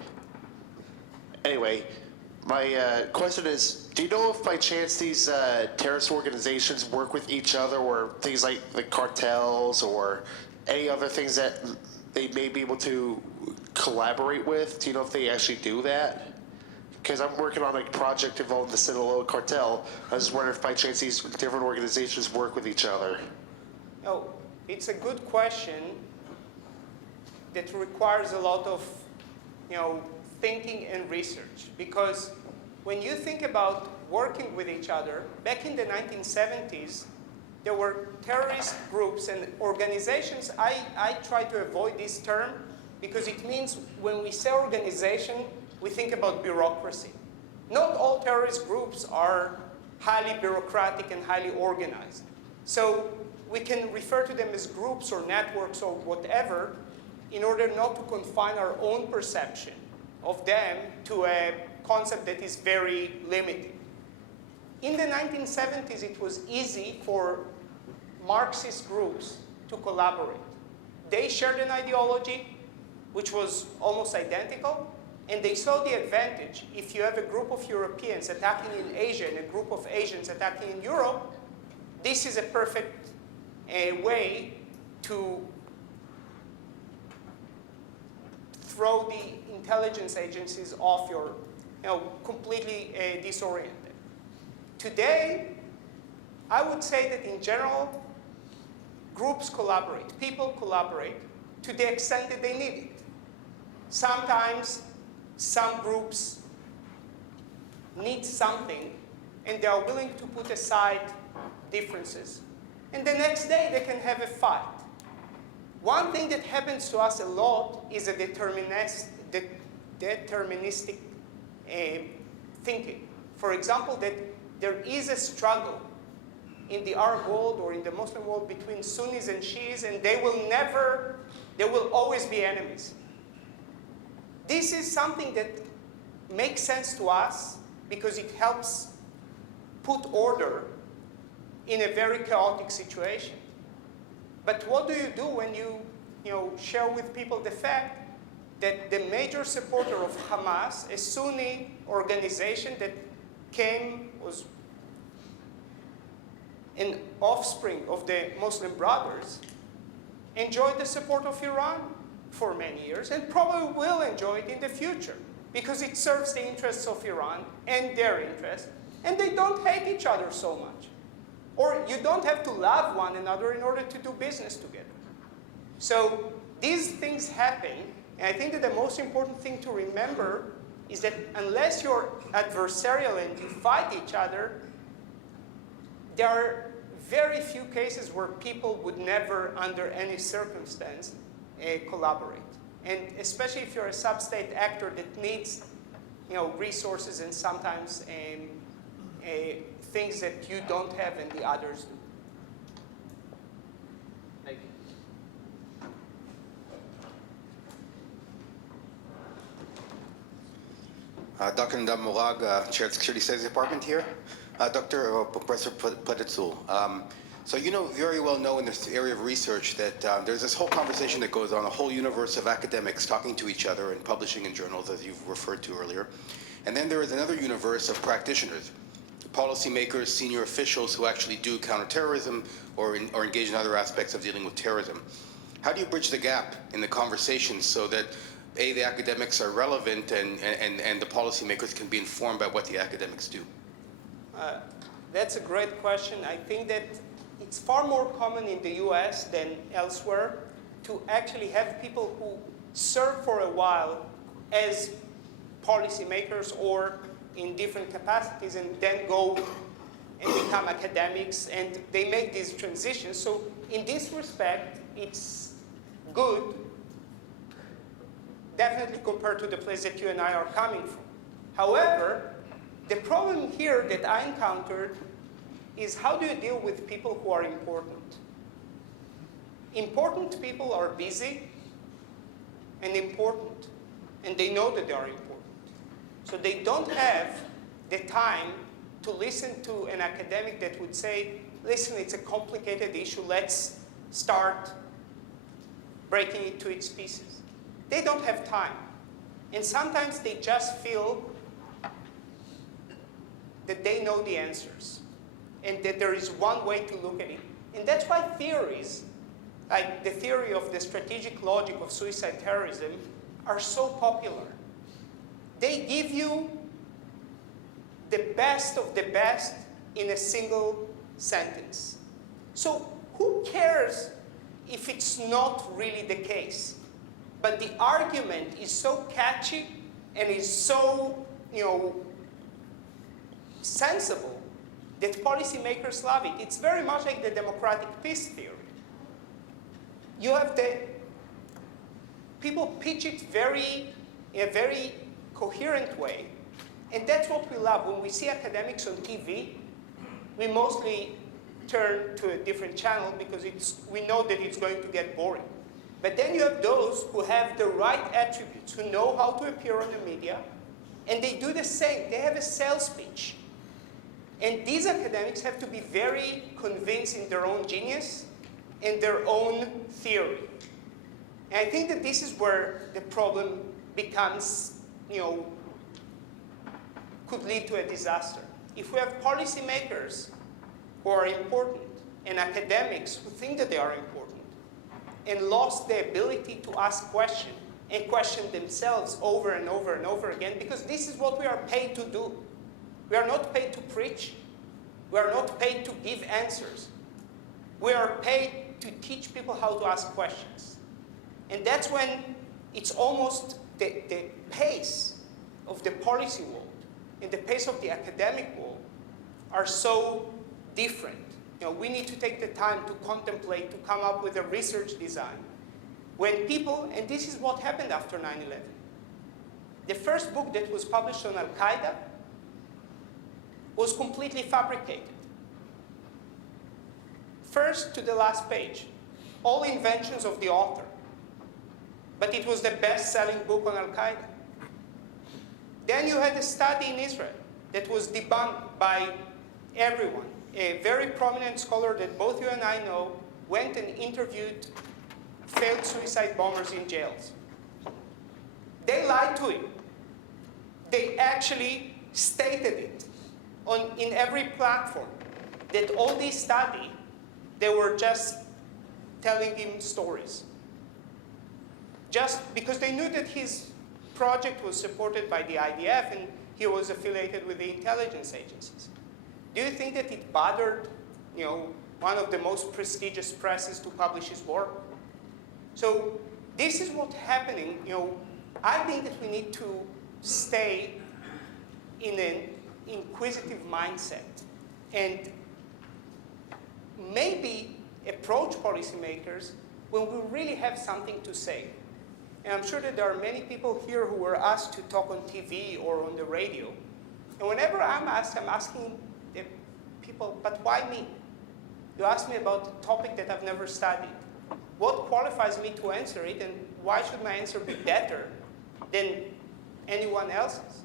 Anyway, my question is, do you know if by chance these terrorist organizations work with each other, or things like the cartels or any other things that they may be able to collaborate with? Do you know if they actually do that? Because I'm working on a project involving the Sinaloa cartel. I was just wondering if by chance these different organizations work with each other. No, it's a good question that requires a lot of, thinking and research. Because when you think about working with each other, back in the 1970s, there were terrorist groups and organizations. I try to avoid this term because it means when we say organization, we think about bureaucracy. Not all terrorist groups are highly bureaucratic and highly organized. So we can refer to them as groups or networks or whatever in order not to confine our own perception of them to a concept that is very limited. In the 1970s, it was easy for Marxist groups to collaborate. They shared an ideology which was almost identical, and they saw the advantage. If you have a group of Europeans attacking in Asia and a group of Asians attacking in Europe, this is a perfect way to throw the intelligence agencies off your, completely disoriented. Today, I would say that in general, groups collaborate, people collaborate to the extent that they need it. Sometimes some groups need something and they are willing to put aside differences. And the next day they can have a fight. One thing that happens to us a lot is a deterministic thinking. For example, that there is a struggle in the Arab world or in the Muslim world between Sunnis and Shias, and they will always be enemies. This is something that makes sense to us because it helps put order in a very chaotic situation. But what do you do when you share with people the fact that the major supporter of Hamas, a Sunni organization that was an offspring of the Muslim Brothers, enjoyed the support of Iran for many years and probably will enjoy it in the future because it serves the interests of Iran and their interests, and they don't hate each other so much. Or you don't have to love one another in order to do business together. So these things happen, and I think that the most important thing to remember is that unless you're adversarial and you fight each other, there are very few cases where people would never, under any circumstance, collaborate. And especially if you're a sub-state actor that needs resources and sometimes things that you don't have and the others do. Thank you. Dr. Ndam Morag, Chair of the Security Studies Department here. Professor Pedahzur. So you very well know in this area of research that there's this whole conversation that goes on, a whole universe of academics talking to each other and publishing in journals, as you've referred to earlier. And then there is another universe of practitioners, policymakers, senior officials who actually do counterterrorism or engage in other aspects of dealing with terrorism. How do you bridge the gap in the conversation so that A, the academics are relevant and the policymakers can be informed by what the academics do? That's a great question. I think that it's far more common in the US than elsewhere to actually have people who serve for a while as policymakers or in different capacities and then go and become academics, and they make these transitions. So in this respect, it's good, definitely compared to the place that you and I are coming from. However, the problem here that I encountered is how do you deal with people who are important? Important people are busy and important, and they know that they are important. So they don't have the time to listen to an academic that would say, listen, it's a complicated issue, let's start breaking it to its pieces. They don't have time. And sometimes they just feel that they know the answers and that there is one way to look at it. And that's why theories, like the theory of the strategic logic of suicide terrorism, are so popular. They give you the best of the best in a single sentence. So who cares if it's not really the case? But the argument is so catchy and is so, sensible that policymakers love it. It's very much like the democratic peace theory. You have people pitch it in a very coherent way, and that's what we love. When we see academics on TV, we mostly turn to a different channel because we know that it's going to get boring. But then you have those who have the right attributes, who know how to appear on the media, and they do the same. They have a sales pitch. And these academics have to be very convinced in their own genius and their own theory. And I think that this is where the problem becomes, could lead to a disaster. If we have policymakers who are important and academics who think that they are important and lost the ability to ask questions and question themselves over and over and over again, because this is what we are paid to do. We are not paid to preach. We are not paid to give answers. We are paid to teach people how to ask questions. And that's when it's almost the pace of the policy world and the pace of the academic world are so different. We need to take the time to contemplate, to come up with a research design. When people, and this is what happened after 9/11. The first book that was published on Al-Qaeda was completely fabricated. First to the last page, all inventions of the author. But it was the best-selling book on Al-Qaeda. Then you had a study in Israel that was debunked by everyone. A very prominent scholar that both you and I know went and interviewed failed suicide bombers in jails. They lied to him. They actually stated it in every platform that all these studies, they were just telling him stories. Just because they knew that his project was supported by the IDF and he was affiliated with the intelligence agencies. Do you think that it bothered, one of the most prestigious presses to publish his work? So this is what's happening. I think that we need to stay in an inquisitive mindset and maybe approach policymakers when we really have something to say. And I'm sure that there are many people here who were asked to talk on TV or on the radio. And whenever I'm asked, I'm asking the people, but why me? You asked me about a topic that I've never studied. What qualifies me to answer it, and why should my answer be better than anyone else's?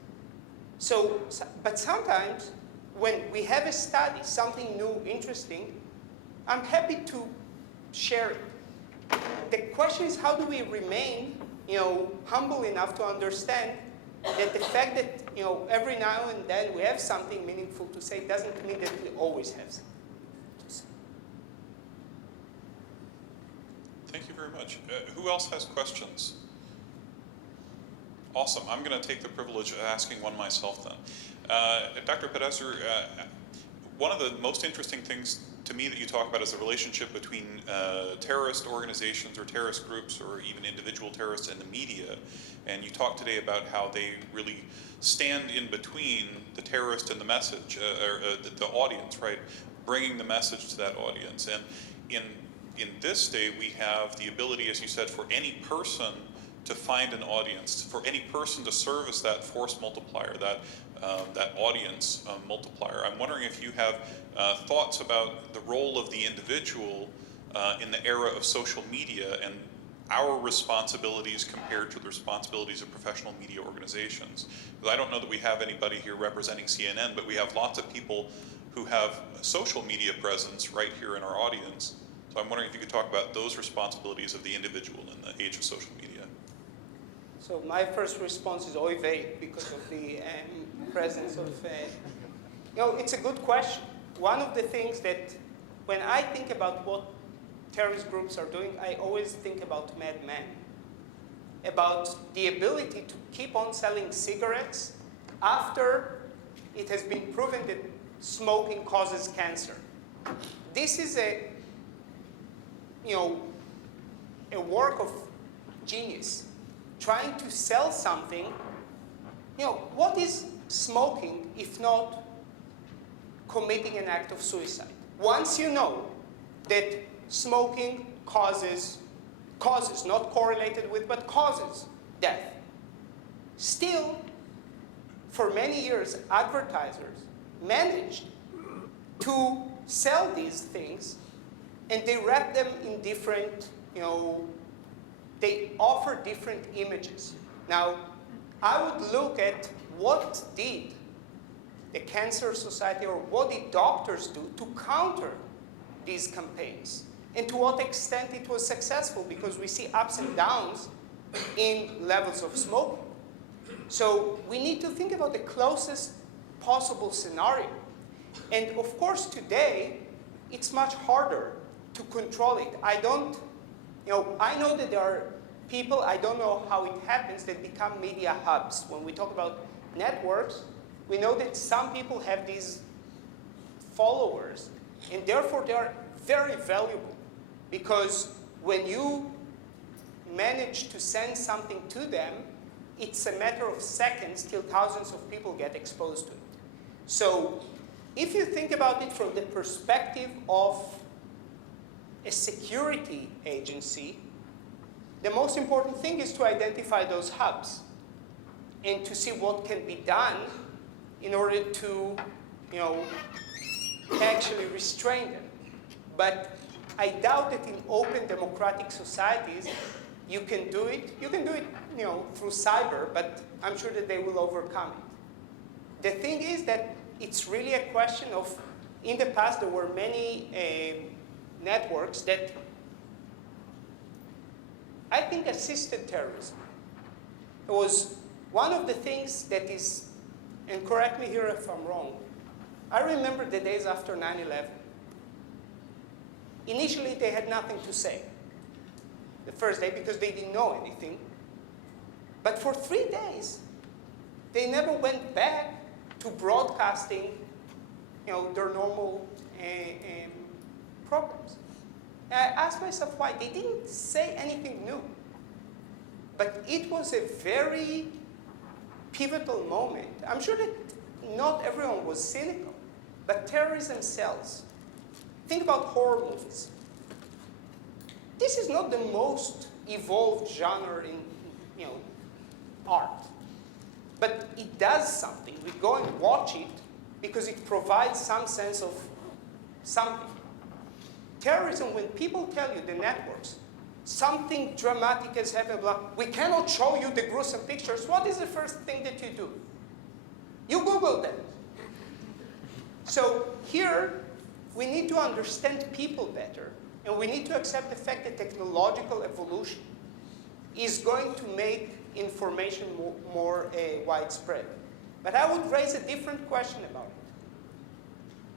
But sometimes when we have a study, something new, interesting, I'm happy to share it. The question is, how do we remain, humble enough to understand that the fact that, every now and then we have something meaningful to say doesn't mean that we always have something to say. Thank you very much. Who else has questions? Awesome. I'm going to take the privilege of asking one myself then. Dr. Pedahzur, one of the most interesting things to me that you talk about is the relationship between terrorist organizations or terrorist groups or even individual terrorists and the media. And you talk today about how they really stand in between the terrorist and the message, the audience, right? Bringing the message to that audience. And in this day, we have the ability, as you said, for any person to find an audience, for any person to serve as that force multiplier, that audience multiplier. I'm wondering if you have thoughts about the role of the individual in the era of social media and our responsibilities compared to the responsibilities of professional media organizations. Because I don't know that we have anybody here representing CNN, but we have lots of people who have a social media presence right here in our audience. So I'm wondering if you could talk about those responsibilities of the individual in the age of social media. So my first response is oy vey, because of the presence of, it's a good question. One of the things that when I think about what terrorist groups are doing, I always think about Mad Men, about the ability to keep on selling cigarettes after it has been proven that smoking causes cancer. This is a work of genius, trying to sell something. What is smoking if not committing an act of suicide? Once you know that smoking causes, not correlated with, but causes death. Still, for many years, advertisers managed to sell these things, and they wrap them in different, they offer different images. Now, I would look at what did the Cancer Society or what did doctors do to counter these campaigns, and to what extent it was successful, because we see ups and downs in levels of smoking. So we need to think about the closest possible scenario. And of course, today, it's much harder to control it. I know that there are people, I don't know how it happens, that become media hubs. When we talk about networks, we know that some people have these followers, and therefore they are very valuable, because when you manage to send something to them, it's a matter of seconds till thousands of people get exposed to it. So if you think about it from the perspective of a security agency, the most important thing is to identify those hubs and to see what can be done in order to, actually restrain them. But I doubt that in open democratic societies you can do it. You can do it, through cyber, but I'm sure that they will overcome it. The thing is that it's really a question of, in the past there were many networks that I think assisted terrorism. It was one of the things that is, and correct me here if I'm wrong, I remember the days after 9/11. Initially, they had nothing to say the first day because they didn't know anything. But for 3 days, they never went back to broadcasting, their normal programs. And I asked myself why. They didn't say anything new. But it was a very pivotal moment. I'm sure that not everyone was cynical, but terrorism sells. Think about horror movies. This is not the most evolved genre in, art. But it does something. We go and watch it because it provides some sense of something. Terrorism, when people tell you, the networks, something dramatic has happened, we cannot show you the gruesome pictures, what is the first thing that you do? You Google them. So here, we need to understand people better, and we need to accept the fact that technological evolution is going to make information more widespread. But I would raise a different question about it.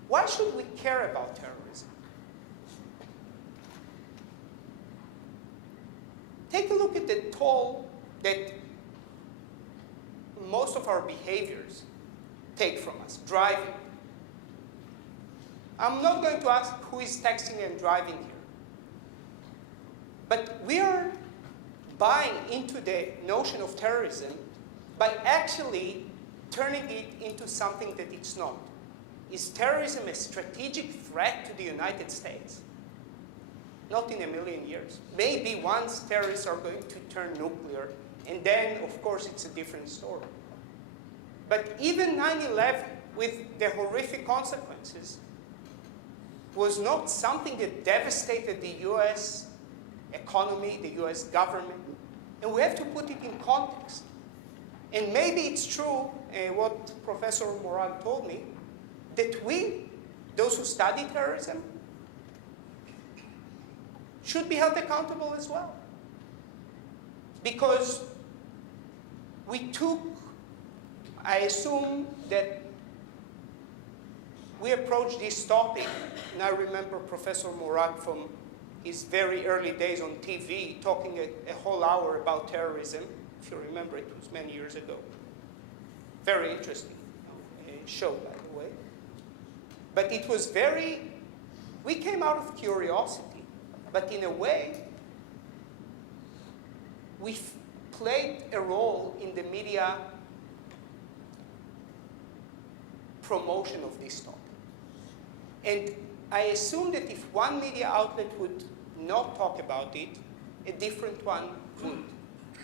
Why should we care about terrorism? Take a look at the toll that most of our behaviors take from us. Driving. I'm not going to ask who is texting and driving here. But we are buying into the notion of terrorism by actually turning it into something that it's not. Is terrorism a strategic threat to the United States? Not in a million years. Maybe once terrorists are going to turn nuclear, and then, of course, it's a different story. But even 9/11, with the horrific consequences, was not something that devastated the US economy, the US government. And we have to put it in context. And maybe it's true, what Professor Morag told me, that we, those who study terrorism, should be held accountable as well. Because we took, I assume that we approached this topic, and I remember Professor Morag from his very early days on TV talking a whole hour about terrorism. If you remember, it was many years ago. Very interesting show, by the way. But it was we came out of curiosity, but in a way, we played a role in the media promotion of this topic. And I assume that if one media outlet would not talk about it, a different one would.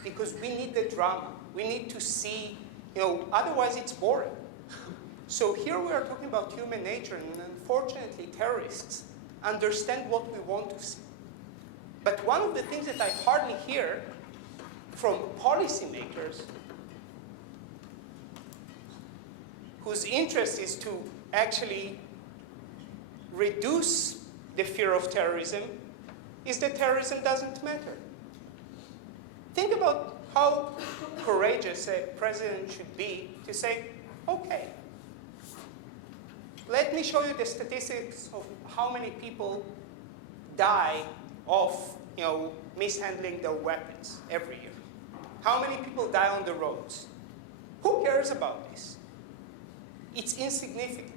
Because we need the drama. We need to see, otherwise it's boring. So here we are talking about human nature, and unfortunately terrorists understand what we want to see. But one of the things that I hardly hear from policymakers whose interest is to actually reduce the fear of terrorism is that terrorism doesn't matter. Think about how courageous a president should be to say, okay, let me show you the statistics of how many people die of mishandling their weapons every year. How many people die on the roads? Who cares about this? It's insignificant.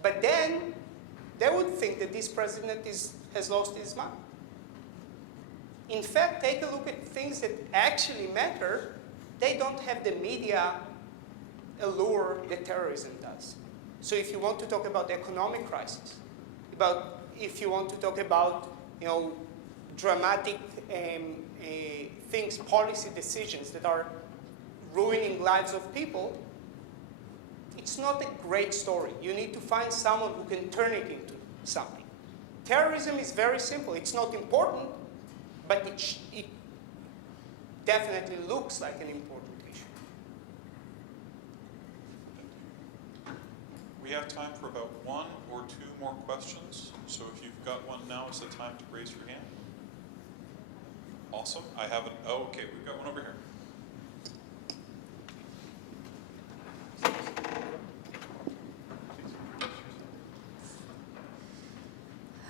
But then they would think that this president has lost his mind. In fact, take a look at things that actually matter. They don't have the media allure that terrorism does. So if you want to talk about the economic crisis, if you want to talk about dramatic things, policy decisions that are ruining lives of people, it's not a great story. You need to find someone who can turn it into something. Terrorism is very simple. It's not important, but it definitely looks like an important issue. We have time for about one or two more questions. So if you've got one now, is the time to raise your hand. Awesome. I have okay, we've got one over here.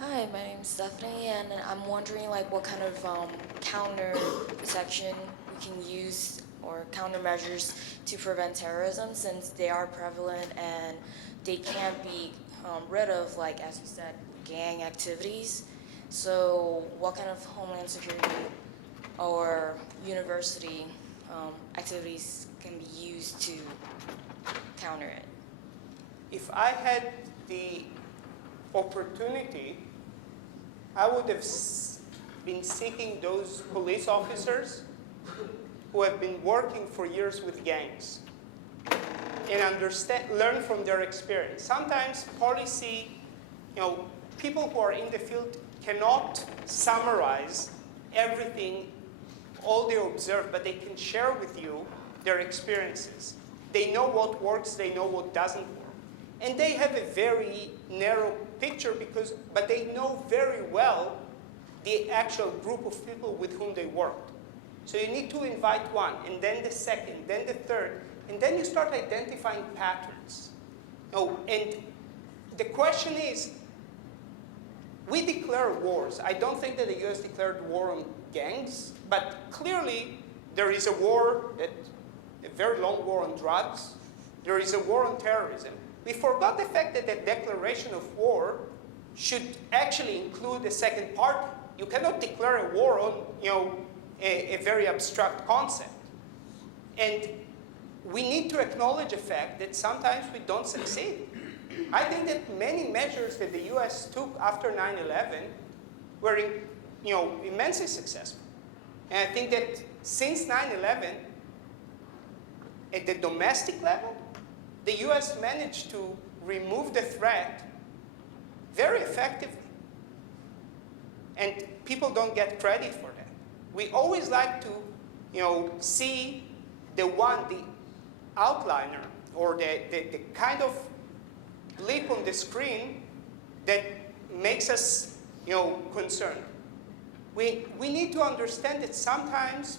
Hi, my name is Stephanie, and I'm wondering what kind of counter protection we can use or countermeasures to prevent terrorism, since they are prevalent and they can't be rid of, as you said, gang activities. So what kind of homeland security or university activities can be used to counter it? If I had the opportunity, I would have been seeking those police officers who have been working for years with gangs and learn from their experience. Sometimes policy, people who are in the field cannot summarize everything, all they observe, but they can share with you their experiences. They know what works, they know what doesn't work. And they have a very narrow picture but they know very well the actual group of people with whom they worked. So you need to invite one, and then the second, then the third, and then you start identifying patterns. And the question is, we declare wars. I don't think that the US declared war on gangs, but clearly there is a very long war on drugs. There is a war on terrorism. we forgot the fact that the declaration of war should actually include a second party. You cannot declare a war on, a very abstract concept. And we need to acknowledge the fact that sometimes we don't succeed. I think that many measures that the US took after 9/11 were, immensely successful. And I think that since 9/11, at the domestic level, the US managed to remove the threat very effectively. And people don't get credit for that. We always like to, see the outliner, or the kind of blip on the screen that makes us, concerned. We need to understand that sometimes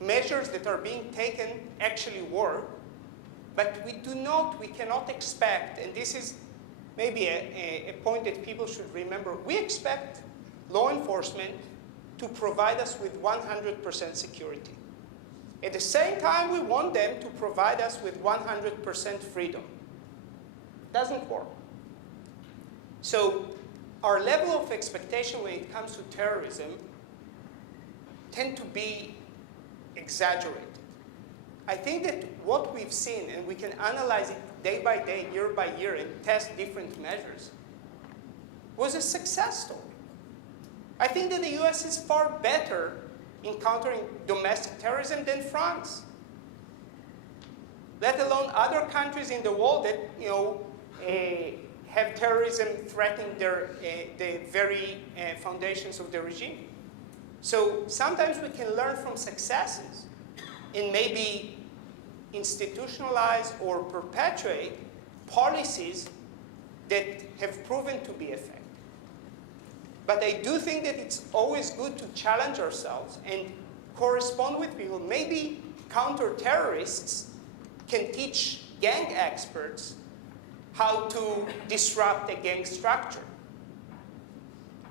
measures that are being taken actually work, but we cannot expect, and this is maybe a point that people should remember, we expect law enforcement to provide us with 100% security. At the same time, we want them to provide us with 100% freedom. Doesn't work. So our level of expectation when it comes to terrorism tend to be exaggerated. I think that what we've seen, and we can analyze it day by day, year by year, and test different measures, was a success story. I think that the US is far better in countering domestic terrorism than France, let alone other countries in the world that have terrorism threatening the very foundations of the regime. So sometimes we can learn from successes and maybe institutionalize or perpetuate policies that have proven to be effective. But I do think that it's always good to challenge ourselves and correspond with people. Maybe counter-terrorists can teach gang experts how to disrupt a gang structure,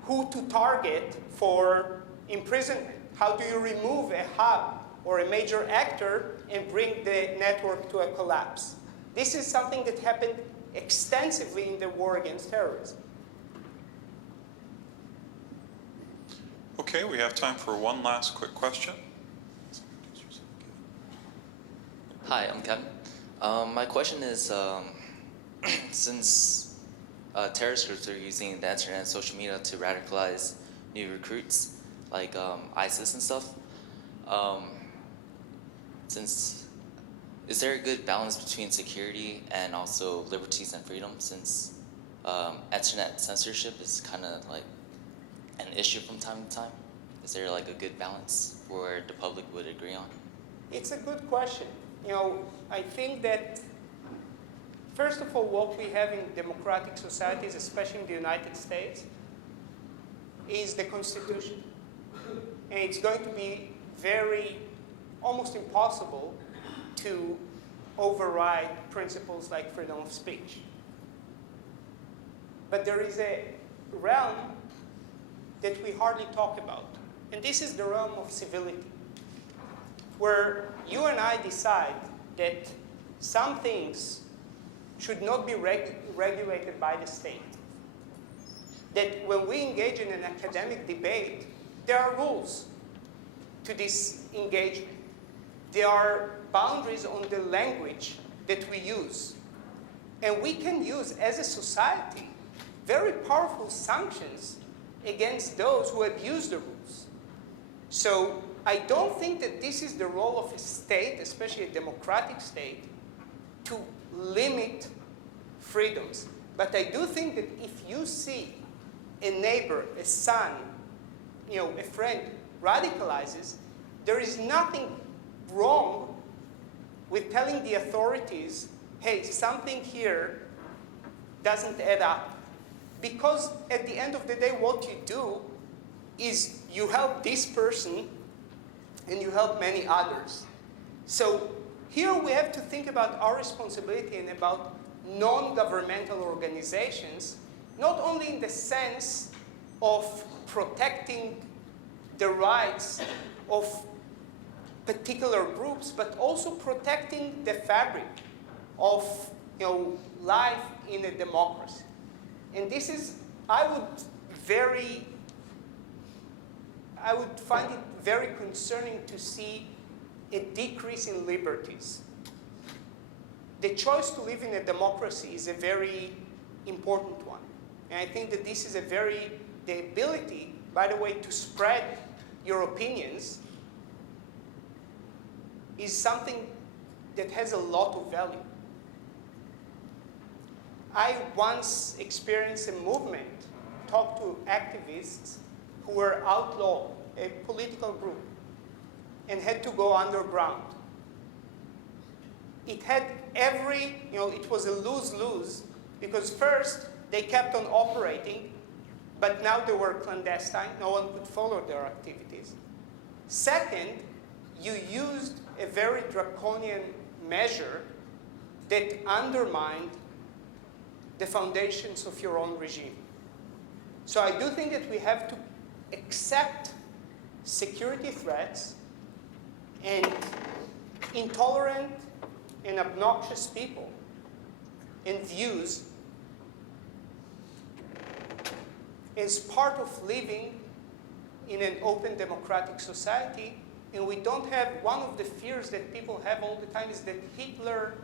who to target for imprisonment, how do you remove a hub or a major actor and bring the network to a collapse. This is something that happened extensively in the war against terrorism. Okay, we have time for one last quick question. Hi, I'm Kevin. My question is, since terrorist groups are using the internet and social media to radicalize new recruits, like ISIS and stuff, is there a good balance between security and also liberties and freedom, since internet censorship is kind of like an issue from time to time? Is there like a good balance where the public would agree on? It's a good question. I think that, first of all, what we have in democratic societies, especially in the United States, is the Constitution. And it's going to be almost impossible to override principles like freedom of speech. But there is a realm that we hardly talk about, and this is the realm of civility, where you and I decide that some things should not be regulated by the state. That when we engage in an academic debate, there are rules to this engagement. There are boundaries on the language that we use. And we can use, as a society, very powerful sanctions against those who abuse the rules. So I don't think that this is the role of a state, especially a democratic state, to limit freedoms. But I do think that if you see a neighbor, a son, a friend radicalizes, there is nothing wrong with telling the authorities, hey, something here doesn't add up. Because at the end of the day, what you do is you help this person and you help many others. So here we have to think about our responsibility and about non-governmental organizations, not only in the sense of protecting the rights of particular groups, but also protecting the fabric of life in a democracy. And this is, I would find it very concerning to see a decrease in liberties. The choice to live in a democracy is a very important one. And I think that this is the ability, by the way, to spread your opinions is something that has a lot of value. I once experienced a movement, talked to activists who were outlawed, a political group, and had to go underground. It had it was a lose-lose, because first, they kept on operating, but now they were clandestine. No one could follow their activities. Second, you used a very draconian measure that undermined the foundations of your own regime. So I do think that we have to accept security threats and intolerant and obnoxious people and views as part of living in an open democratic society. And we don't have, one of the fears that people have all the time is that Hitler,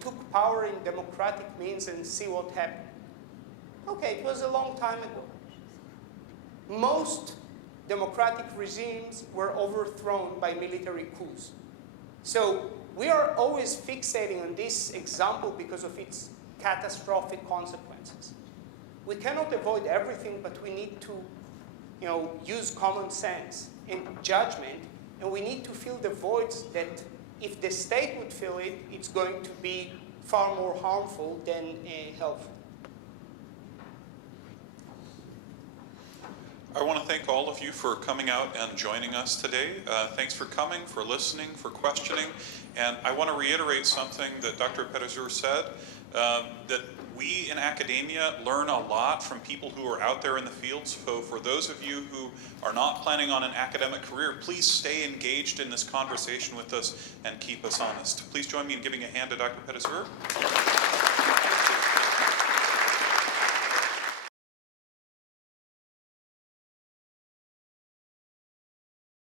took power in democratic means and see what happened. Okay, it was a long time ago. Most democratic regimes were overthrown by military coups. So we are always fixating on this example because of its catastrophic consequences. We cannot avoid everything, but we need to use common sense and judgment, and we need to fill the voids that if the state would fill it, it's going to be far more harmful than helpful. I want to thank all of you for coming out and joining us today. Thanks for coming, for listening, for questioning. And I want to reiterate something that Dr. Pedahzur said, that we in academia learn a lot from people who are out there in the field. So for those of you who are not planning on an academic career, please stay engaged in this conversation with us and keep us honest. Please join me in giving a hand to Dr. Pedahzur.